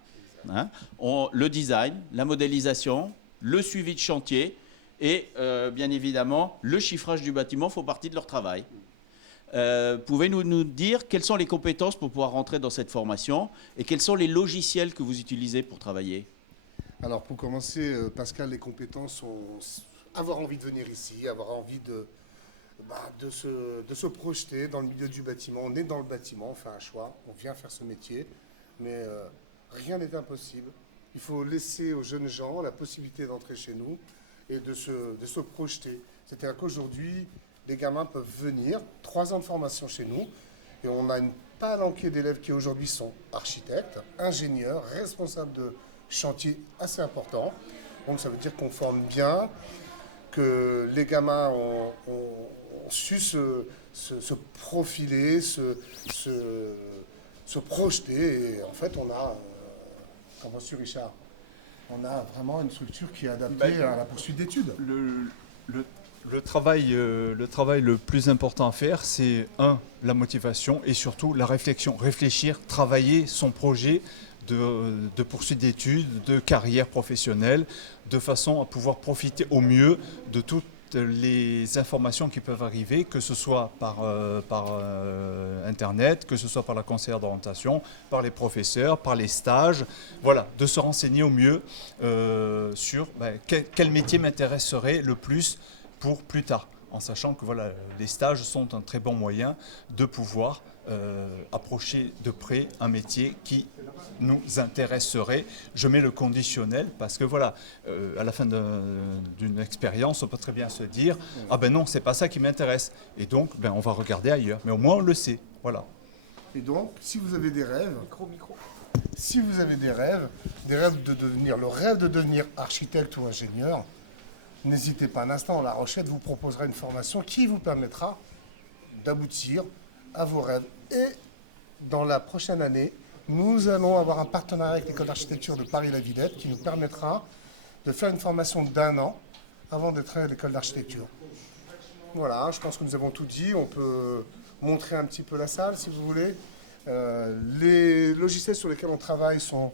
hein, le design, la modélisation, le suivi de chantier et bien évidemment le chiffrage du bâtiment font partie de leur travail. Pouvez-vous nous dire quelles sont les compétences pour pouvoir rentrer dans cette formation et quels sont les logiciels que vous utilisez pour travailler? Alors pour commencer, Pascal, les compétences sont avoir envie de venir ici, avoir envie de se projeter dans le milieu du bâtiment. On est dans le bâtiment, on fait un choix, on vient faire ce métier, mais rien n'est impossible. Il faut laisser aux jeunes gens la possibilité d'entrer chez nous et de se projeter. C'est-à-dire qu'aujourd'hui, les gamins peuvent venir, 3 ans de formation chez nous, et on a une palanquée d'élèves qui aujourd'hui sont architectes, ingénieurs, responsables de chantiers assez importants. Donc ça veut dire qu'on forme bien, que les gamins ont su se profiler, se projeter. Et en fait, on a, comme monsieur Richard, on a vraiment une structure qui est adaptée à la poursuite d'études. Le travail le plus important à faire, c'est la motivation et surtout la réflexion. Réfléchir, travailler son projet de poursuite d'études, de carrière professionnelle, de façon à pouvoir profiter au mieux de toutes les informations qui peuvent arriver, que ce soit par Internet, que ce soit par la conseillère d'orientation, par les professeurs, par les stages. Voilà, de se renseigner au mieux sur quel métier m'intéresserait le plus pour plus tard, en sachant que voilà, les stages sont un très bon moyen de pouvoir approcher de près un métier qui nous intéresserait. Je mets le conditionnel parce que voilà, à la fin d'une expérience, on peut très bien se dire « Ah ben non, c'est pas ça qui m'intéresse ». Et donc, on va regarder ailleurs. Mais au moins, on le sait. Voilà. Et donc, si vous avez des rêves, si vous avez des rêves le rêve de devenir architecte ou ingénieur, n'hésitez pas un instant. La Rochette vous proposera une formation qui vous permettra d'aboutir à vos rêves. Et dans la prochaine année, nous allons avoir un partenariat avec l'école d'architecture de Paris-la-Villette qui nous permettra de faire une formation d'1 an avant d'être à l'école d'architecture. Voilà, je pense que nous avons tout dit. On peut montrer un petit peu la salle si vous voulez. Les logiciels sur lesquels on travaille sont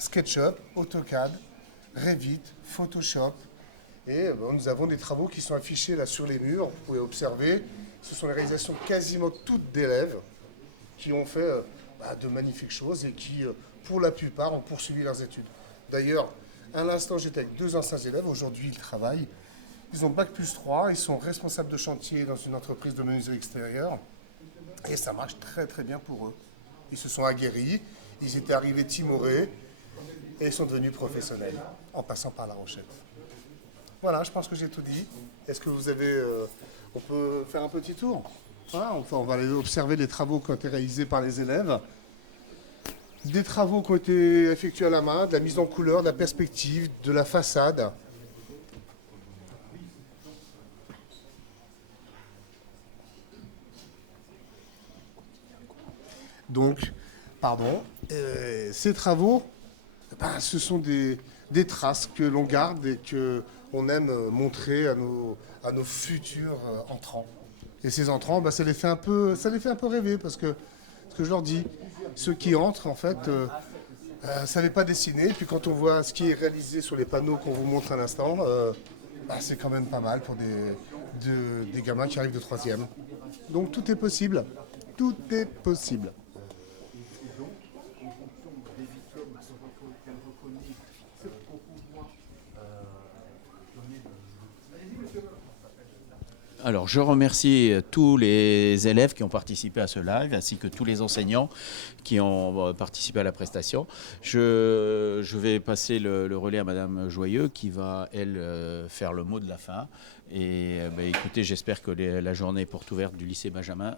SketchUp, AutoCAD, Revit, Photoshop. Et nous avons des travaux qui sont affichés là sur les murs. Vous pouvez observer. Ce sont les réalisations quasiment toutes d'élèves qui ont fait de magnifiques choses et qui, pour la plupart, ont poursuivi leurs études. D'ailleurs, à l'instant, j'étais avec 2 anciens élèves. Aujourd'hui, ils travaillent. Ils ont Bac+3. Ils sont responsables de chantier dans une entreprise de menuiserie extérieure. Et ça marche très, très bien pour eux. Ils se sont aguerris. Ils étaient arrivés timorés et ils sont devenus professionnels en passant par La Rochette. Voilà, je pense que j'ai tout dit. Est-ce que vous avez... on peut faire un petit tour. Voilà, on va aller observer les travaux qui ont été réalisés par les élèves. Des travaux qui ont été effectués à la main, de la mise en couleur, de la perspective, de la façade. Donc, ces travaux, ce sont des traces que l'on garde et qu'on aime montrer à nos futurs entrants. Et ces entrants, ça les fait un peu rêver parce que, ce que je leur dis, ceux qui entrent, en fait, ne savaient pas dessiner. Et puis quand on voit ce qui est réalisé sur les panneaux qu'on vous montre à l'instant, c'est quand même pas mal pour des gamins qui arrivent de 3e. Donc tout est possible. Tout est possible. Alors, je remercie tous les élèves qui ont participé à ce live, ainsi que tous les enseignants qui ont participé à la prestation. Je vais passer le relais à Madame Joyeux, qui va, elle, faire le mot de la fin. Et écoutez, j'espère que la journée porte ouverte du lycée Benjamin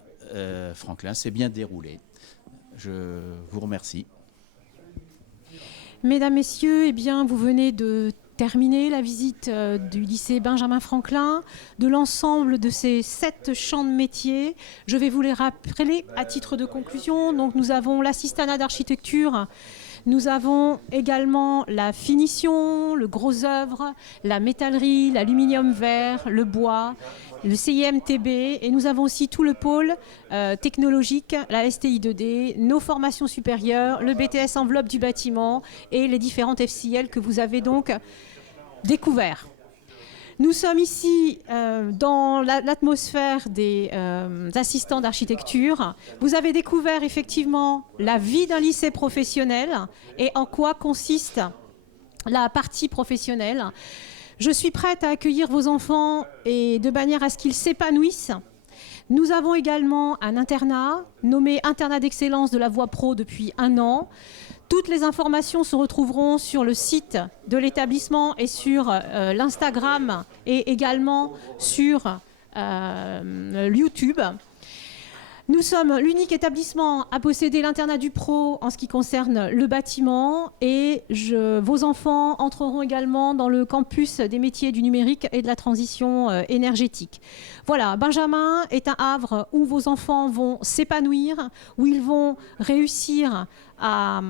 Franklin s'est bien déroulée. Je vous remercie. Mesdames, Messieurs, eh bien, vous venez de terminer la visite du lycée Benjamin Franklin, de l'ensemble de ces 7 champs de métiers. Je vais vous les rappeler à titre de conclusion. Donc, nous avons l'assistanat d'architecture, nous avons également la finition, le gros œuvre, la métallerie, l'aluminium vert, le bois, le CIMTB, et nous avons aussi tout le pôle technologique, la STI 2D, nos formations supérieures, le BTS enveloppe du bâtiment et les différentes FCL que vous avez donc découvertes. Nous sommes ici dans l'atmosphère des assistants d'architecture. Vous avez découvert effectivement la vie d'un lycée professionnel et en quoi consiste la partie professionnelle. Je suis prête à accueillir vos enfants et de manière à ce qu'ils s'épanouissent. Nous avons également un internat nommé Internat d'excellence de la voie pro depuis 1 an. Toutes les informations se retrouveront sur le site de l'établissement et sur l'Instagram et également sur YouTube. Nous sommes l'unique établissement à posséder l'internat du pro en ce qui concerne le bâtiment et vos enfants entreront également dans le campus des métiers du numérique et de la transition énergétique. Voilà, Benjamin est un havre où vos enfants vont s'épanouir, où ils vont réussir à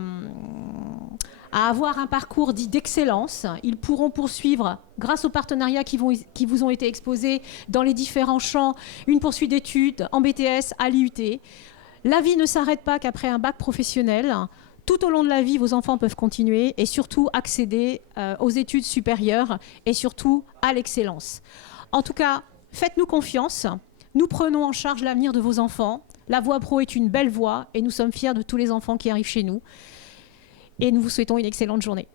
avoir un parcours dit d'excellence. Ils pourront poursuivre, grâce aux partenariats qui vous ont été exposés dans les différents champs, une poursuite d'études en BTS à l'IUT. La vie ne s'arrête pas qu'après un bac professionnel. Tout au long de la vie, vos enfants peuvent continuer et surtout accéder aux études supérieures et surtout à l'excellence. En tout cas, faites-nous confiance. Nous prenons en charge l'avenir de vos enfants. La voie pro est une belle voie et nous sommes fiers de tous les enfants qui arrivent chez nous. Et nous vous souhaitons une excellente journée.